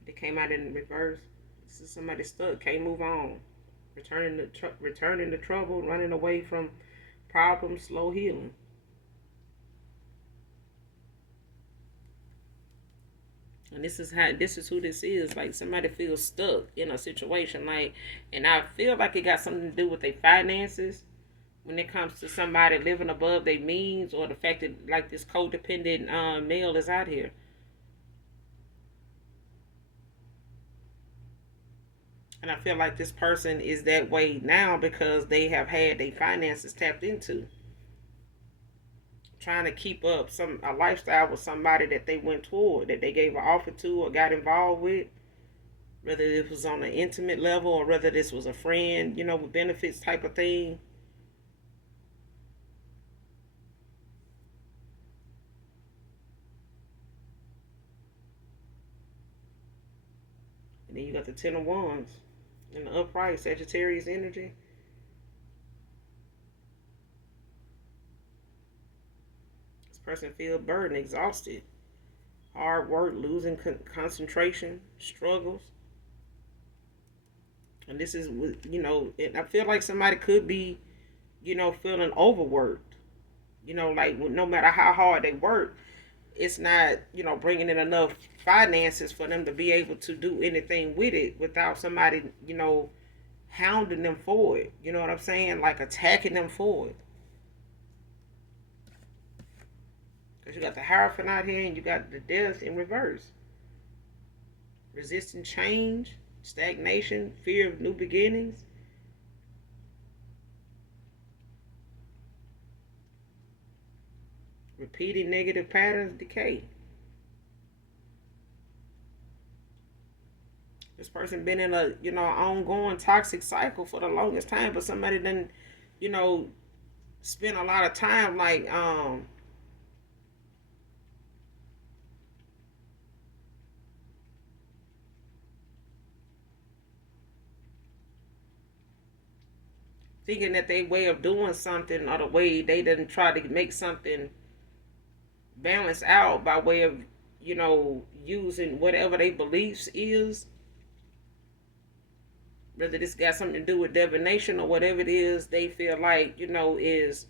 They came out in reverse. This is somebody stuck, can't move on. Returning to trouble, running away from problems, slow healing. And this is who this is. Like somebody feels stuck in a situation, like, and I feel like it got something to do with their finances when it comes to somebody living above their means, or the fact that like this codependent male is out here. And I feel like this person is that way now because they have had their finances tapped into, trying to keep up some a lifestyle with somebody that they went toward, that they gave an offer to or got involved with, whether it was on an intimate level or whether this was a friend, with benefits type of thing. And then you got the Ten of Wands in the upright, Sagittarius energy. This person feel burdened, exhausted, hard work, losing concentration, struggles. And this is, I feel like somebody could be, feeling overworked. Like no matter how hard they work, it's not, bringing in enough finances for them to be able to do anything with it without somebody, hounding them for it. You know what I'm saying? Like attacking them for it. Because you got the Hierophant out here and you got the Death in reverse. Resisting change, stagnation, fear of new beginnings. repeating negative patterns decay. This person been in a ongoing toxic cycle for the longest time, but somebody didn't you know spend a lot of time like thinking that they way of doing something or the way they didn't try to make something balance out by way of using whatever they beliefs is, whether this got something to do with divination or whatever it is they feel like is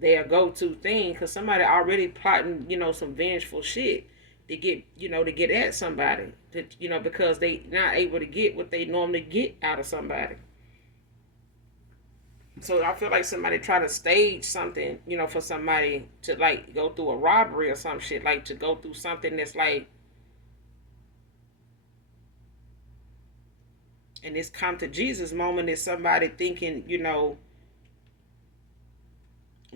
their go-to thing, because somebody already plotting some vengeful shit to get to get at somebody, to, because they not able to get what they normally get out of somebody. So I feel like somebody trying to stage something, for somebody to like go through a robbery or some shit, like to go through something that's like, and this come to Jesus moment is somebody thinking,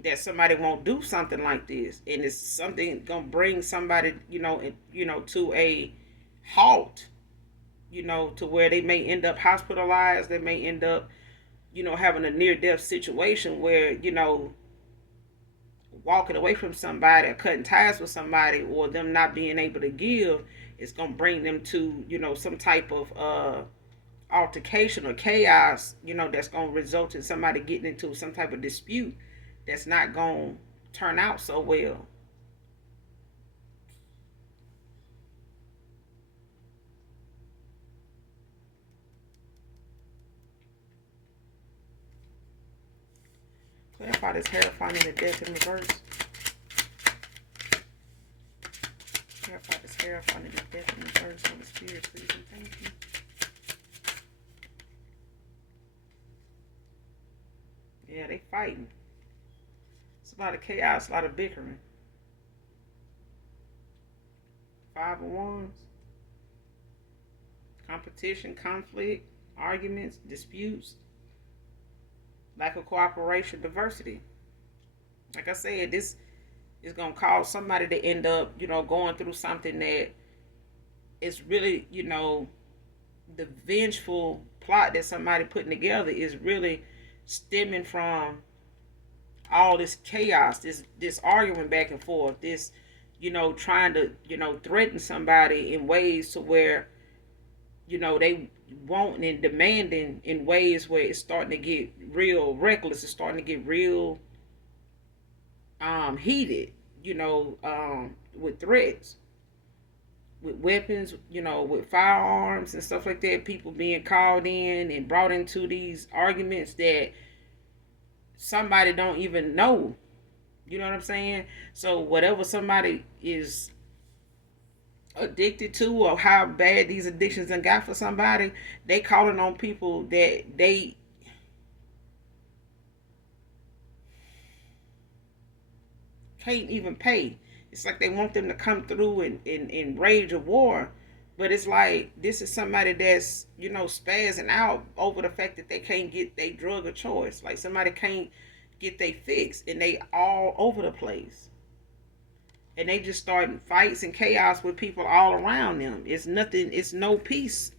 that somebody won't do something like this, and it's something gonna bring somebody, to a halt, to where they may end up hospitalized, they may end up, having a near death situation where, walking away from somebody or cutting ties with somebody or them not being able to give is gonna bring them to, some type of altercation or chaos, that's gonna result in somebody getting into some type of dispute that's not gonna turn out so well. Clarify this terrifying in the death in reverse. Clarify this terrifying in the death in reverse. Holy Spirit, please and thank you. Yeah, they fighting. It's a lot of chaos, a lot of bickering. Five of Wands. Competition, conflict, arguments, disputes, lack of cooperation, diversity. Like I said, this is gonna cause somebody to end up, going through something that is really, the vengeful plot that somebody putting together is really stemming from all this chaos, this arguing back and forth, this, trying to, threaten somebody in ways to where, they wanting and demanding in ways where it's starting to get real reckless. It's starting to get real heated, with threats, with weapons, with firearms and stuff like that. People being called in and brought into these arguments that somebody don't even know. You know what I'm saying? So whatever somebody is addicted to, or how bad these addictions done got for somebody, they calling on people that they can't even pay. It's like they want them to come through and rage a war. But it's like this is somebody that's, spazzing out over the fact that they can't get their drug of choice. Like somebody can't get they fix and they all over the place. And they just starting fights and chaos with people all around them. It's nothing, it's no peace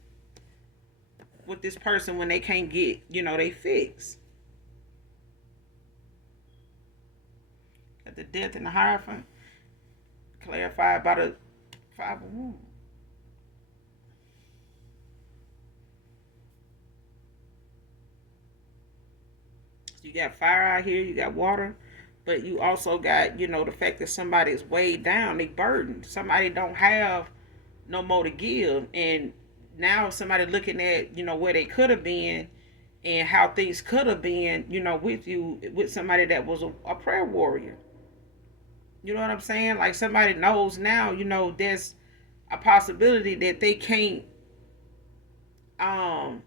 with this person when they can't get, they fix. At the death and the Hierophant, clarified by the Five of Wands. So you got fire out here, you got water, but you also got, the fact that somebody is weighed down, they burdened. Somebody don't have no more to give. And now somebody looking at, where they could have been and how things could have been, with you, with somebody that was a prayer warrior. You know what I'm saying? Like somebody knows now, there's a possibility that they can't um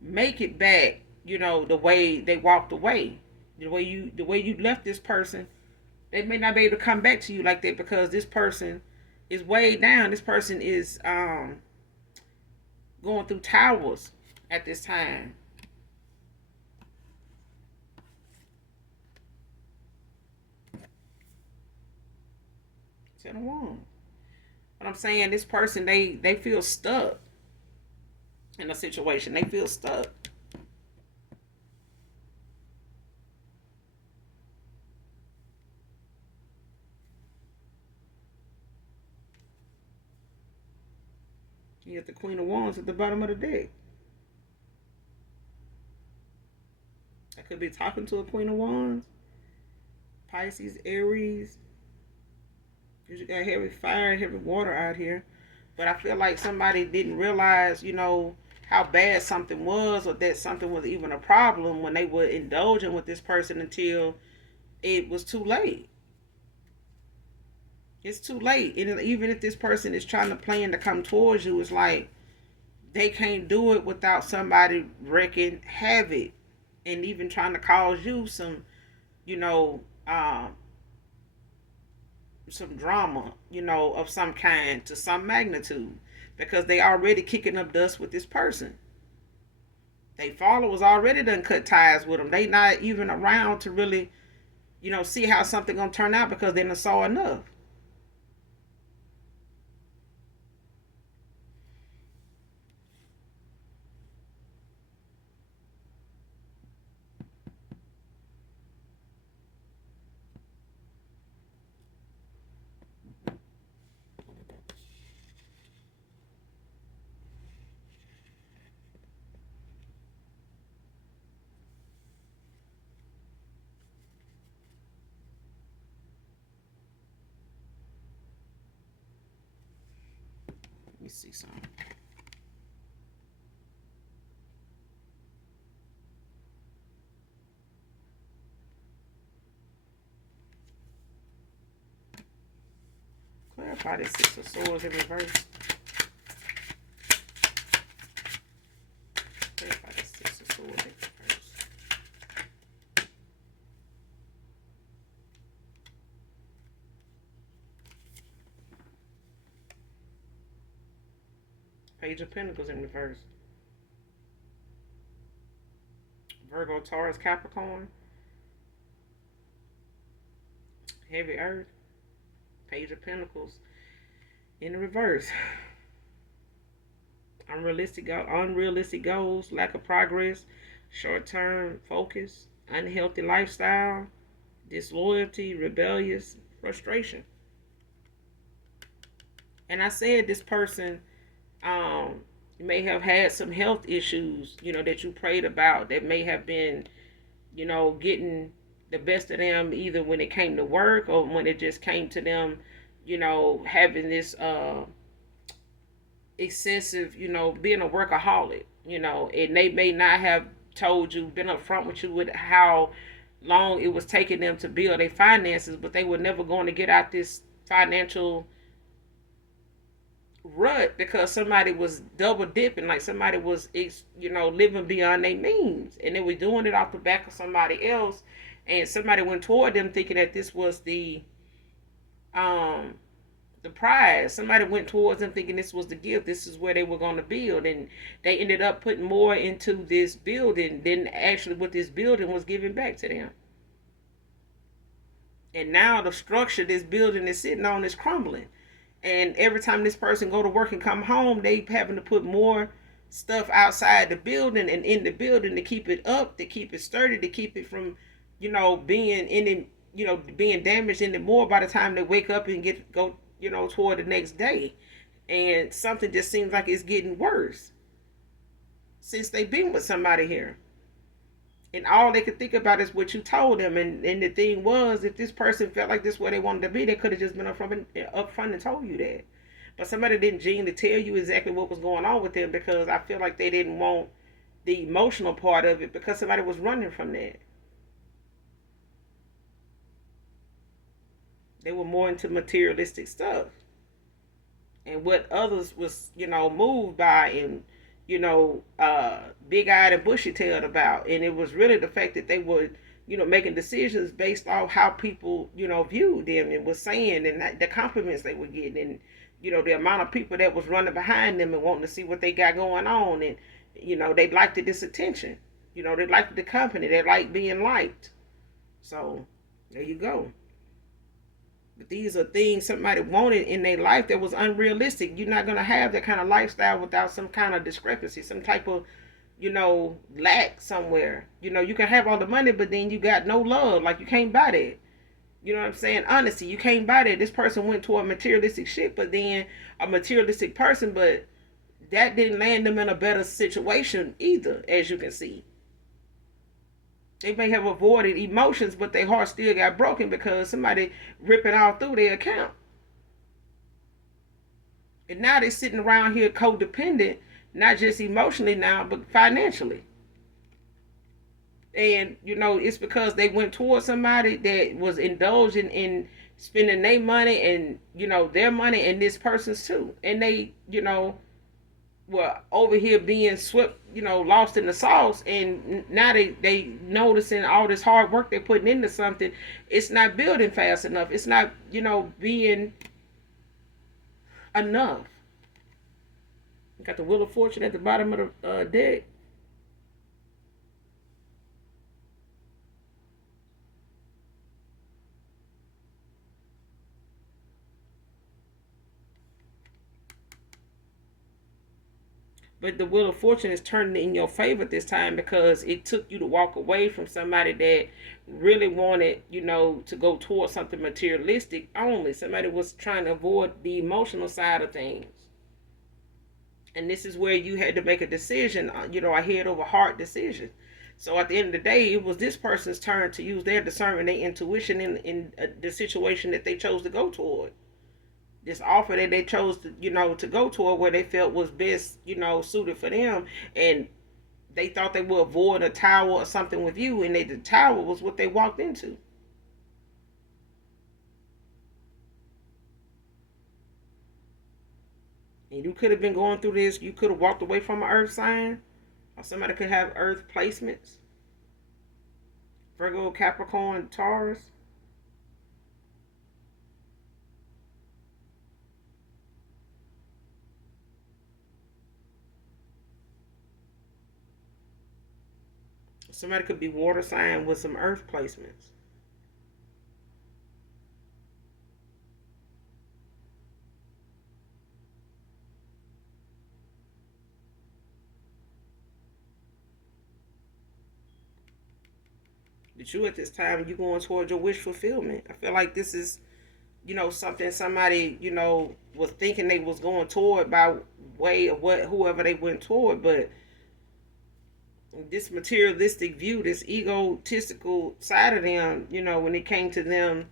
make it back, the way they walked away. The way you left this person, they may not be able to come back to you like that, because this person is way down. This person is going through towers at this time. Ten of Wands. But I'm saying this person, they feel stuck in a situation. They feel stuck. You have the Queen of Wands at the bottom of the deck. I could be talking to a Queen of Wands. Pisces, Aries. You got heavy fire and heavy water out here. But I feel like somebody didn't realize, how bad something was or that something was even a problem when they were indulging with this person until it was too late. It's too late. And even if this person is trying to plan to come towards you, it's like they can't do it without somebody wreaking havoc and even trying to cause you you know, um, some drama, of some kind to some magnitude because they already kicking up dust with this person. They followers already done cut ties with them. They not even around to really, see how something gonna turn out because they done saw enough. Let me see something. Clarify this Six of Swords in reverse. Clarify this Six of Swords in reverse. Page of Pentacles in reverse. Virgo, Taurus, Capricorn. Heavy Earth. Page of Pentacles in the reverse. Unrealistic goals, lack of progress, short-term focus, unhealthy lifestyle, disloyalty, rebellious, frustration. And I said this person may have had some health issues, that you prayed about that may have been, getting the best of them either when it came to work or when it just came to them, having this excessive, being a workaholic, and they may not have told you, been upfront with you with how long it was taking them to build their finances, but they were never going to get out this financial rut because somebody was double dipping, like somebody was, living beyond their means, and they were doing it off the back of somebody else, and somebody went toward them thinking that this was um the prize. Somebody went towards them thinking this was the gift. This is where they were going to build, and they ended up putting more into this building than actually what this building was giving back to them. And now the structure this building is sitting on is crumbling. And every time this person go to work and come home, they having to put more stuff outside the building and in the building to keep it up, to keep it sturdy, to keep it from, being in it, being damaged anymore by the time they wake up and go, toward the next day. And something just seems like it's getting worse since they've been with somebody here. And all they could think about is what you told them. And the thing was, if this person felt like this is where they wanted to be, they could have just been up front and told you that. But somebody didn't genuinely tell you exactly what was going on with them because I feel like they didn't want the emotional part of it because somebody was running from that. They were more into materialistic stuff. And what others was, moved by and, big-eyed and bushy-tailed about. And it was really the fact that they were, making decisions based off how people, viewed them and was saying and the compliments they were getting and, the amount of people that was running behind them and wanting to see what they got going on. And, they liked this attention. They liked the company. They liked being liked. So, there you go. But these are things somebody wanted in their life that was unrealistic. You're not gonna have that kind of lifestyle without some kind of discrepancy, some type of, lack somewhere. You can have all the money, but then you got no love. Like, you can't buy that. You know what I'm saying? Honesty, you can't buy that. This person went toward materialistic shit, but then a materialistic person, but that didn't land them in a better situation either, as you can see. They may have avoided emotions, but their heart still got broken because somebody ripping all through their account. And now they're sitting around here codependent, not just emotionally now, but financially. And it's because they went towards somebody that was indulging in spending their money and their money and this person's too, and they were over here being swept, lost in the sauce, and now they noticing all this hard work they're putting into something. It's not building fast enough. It's not being enough. You got the Wheel of Fortune at the bottom of the deck. But the Wheel of Fortune is turning in your favor this time because it took you to walk away from somebody that really wanted, to go towards something materialistic only. Somebody was trying to avoid the emotional side of things. And this is where you had to make a decision, a head over heart decision. So at the end of the day, it was this person's turn to use their discernment, their intuition in the situation that they chose to go toward. This offer that they chose to, to go toward where they felt was best, suited for them. And they thought they would avoid a tower or something with you, and the tower was what they walked into. And you could have been going through this. You could have walked away from an earth sign, or somebody could have earth placements. Virgo, Capricorn, Taurus. Somebody could be water sign with some earth placements. But you at this time, you going towards your wish fulfillment. I feel like this is, something somebody, was thinking they was going toward by way of what whoever they went toward, but this materialistic view, this egotistical side of them, when it came to them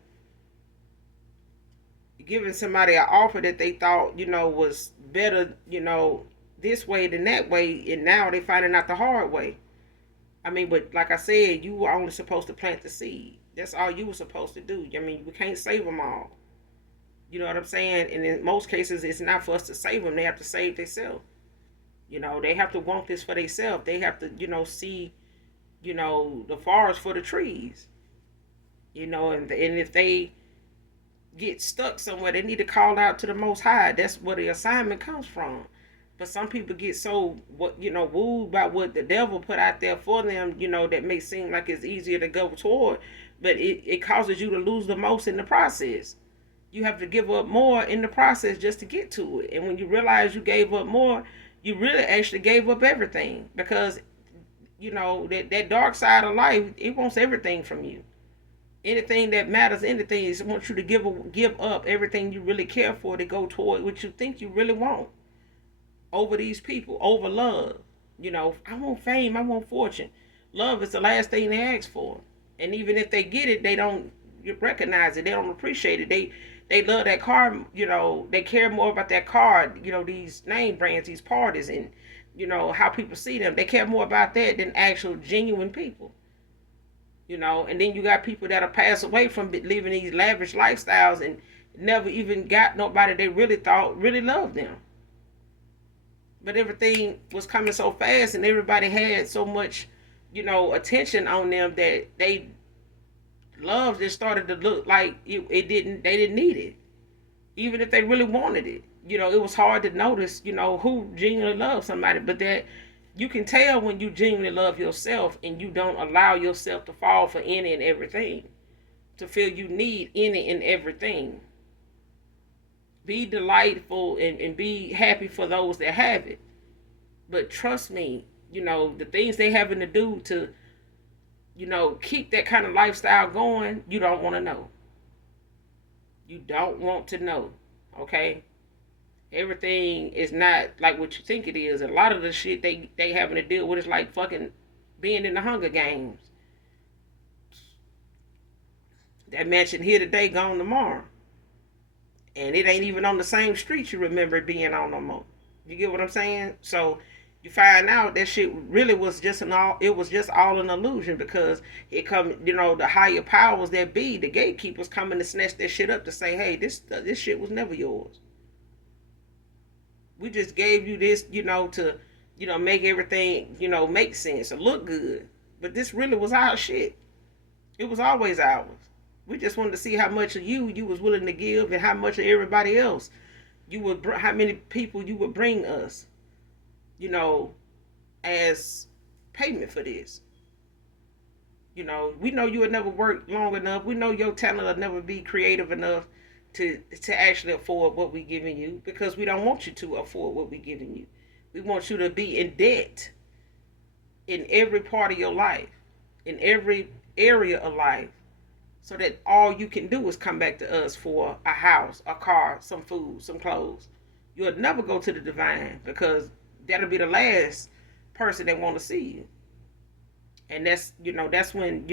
giving somebody an offer that they thought, was better, this way than that way, and now they finding out the hard way. I mean, but like I said, you were only supposed to plant the seed. That's all you were supposed to do. I mean, we can't save them all. You know what I'm saying? And in most cases, it's not for us to save them. They have to save themselves. They have to want this for themselves. They have to, see, the forest for the trees. And if they get stuck somewhere, they need to call out to the Most High. That's where the assignment comes from. But some people get so wooed by what the devil put out there for them, that may seem like it's easier to go toward, but it causes you to lose the most in the process. You have to give up more in the process just to get to it. And when you realize you gave up more, you really actually gave up everything, because that dark side of life, it wants everything from you. Anything that matters, anything, it wants you to give up everything you really care for to go toward what you think you really want. Over these people, over love. I want fame, I want fortune. Love is the last thing they ask for. And even if they get it, they don't recognize it. They don't appreciate it. They love that car, they care more about that car, these name brands, these parties, and, how people see them. They care more about that than actual genuine people. And then you got people that'll pass away from living these lavish lifestyles and never even got nobody they really thought really loved them. But everything was coming so fast, and everybody had so much, attention on them, that they love just started to look like they didn't need it, even if they really wanted it. It was hard to notice, who genuinely loves somebody, but that you can tell when you genuinely love yourself and you don't allow yourself to fall for any and everything. to feel you need any and everything. Be delightful and be happy for those that have it. But trust me, the things they having to do to, keep that kind of lifestyle going, you don't want to know. You don't want to know. Okay? Everything is not like what you think it is. A lot of the shit they having to deal with is like fucking being in the Hunger Games. That mansion here today, gone tomorrow. And it ain't even on the same street you remember it being on no more. You get what I'm saying? So you find out that shit really was just it was just all an illusion, because it come, the higher powers that be, the gatekeepers coming to snatch that shit up to say, hey, this shit was never yours. We just gave you this, to, make everything, make sense or look good. But this really was our shit. It was always ours. We just wanted to see how much of you was willing to give, and how much of everybody else how many people you would bring us, as payment for this. We know you would never work long enough. We know your talent will never be creative enough to actually afford what we're giving you, because we don't want you to afford what we're giving you. We want you to be in debt in every part of your life, in every area of life, so that all you can do is come back to us for a house, a car, some food, some clothes. You'll never go to the divine, because that'll be the last person that want to see you. And that's when,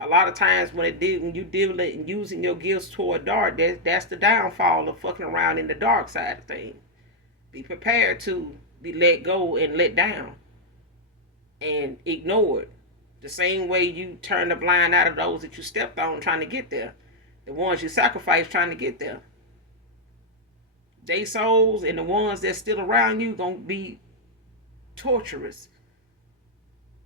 a lot of times when you deal it and using your gifts toward dark, that's the downfall of fucking around in the dark side of things. Be prepared to be let go and let down and ignored. The same way you turn the blind eye of those that you stepped on trying to get there. The ones you sacrificed trying to get there. They souls and the ones that's still around you gonna be torturous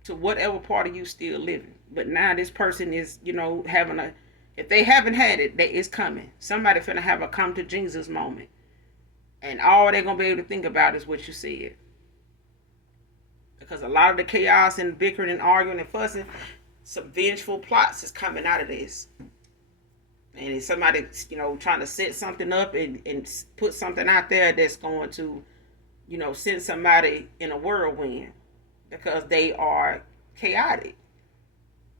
to whatever part of you still living. But now this person is, having if they haven't had it, it's coming. Somebody finna have a come to Jesus moment. And all they're gonna be able to think about is what you said. Because a lot of the chaos and bickering and arguing and fussing, some vengeful plots is coming out of this. And it's somebody, trying to set something up and put something out there that's going to, send somebody in a whirlwind. Because they are chaotic.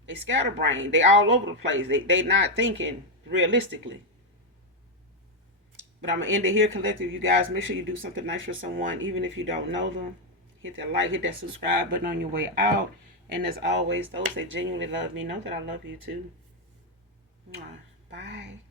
They scatterbrained. They all over the place. They not thinking realistically. But I'm going to end it here, collective. You guys, make sure you do something nice for someone, even if you don't know them. Hit that like, hit that subscribe button on your way out. And as always, those that genuinely love me know that I love you too. Bye.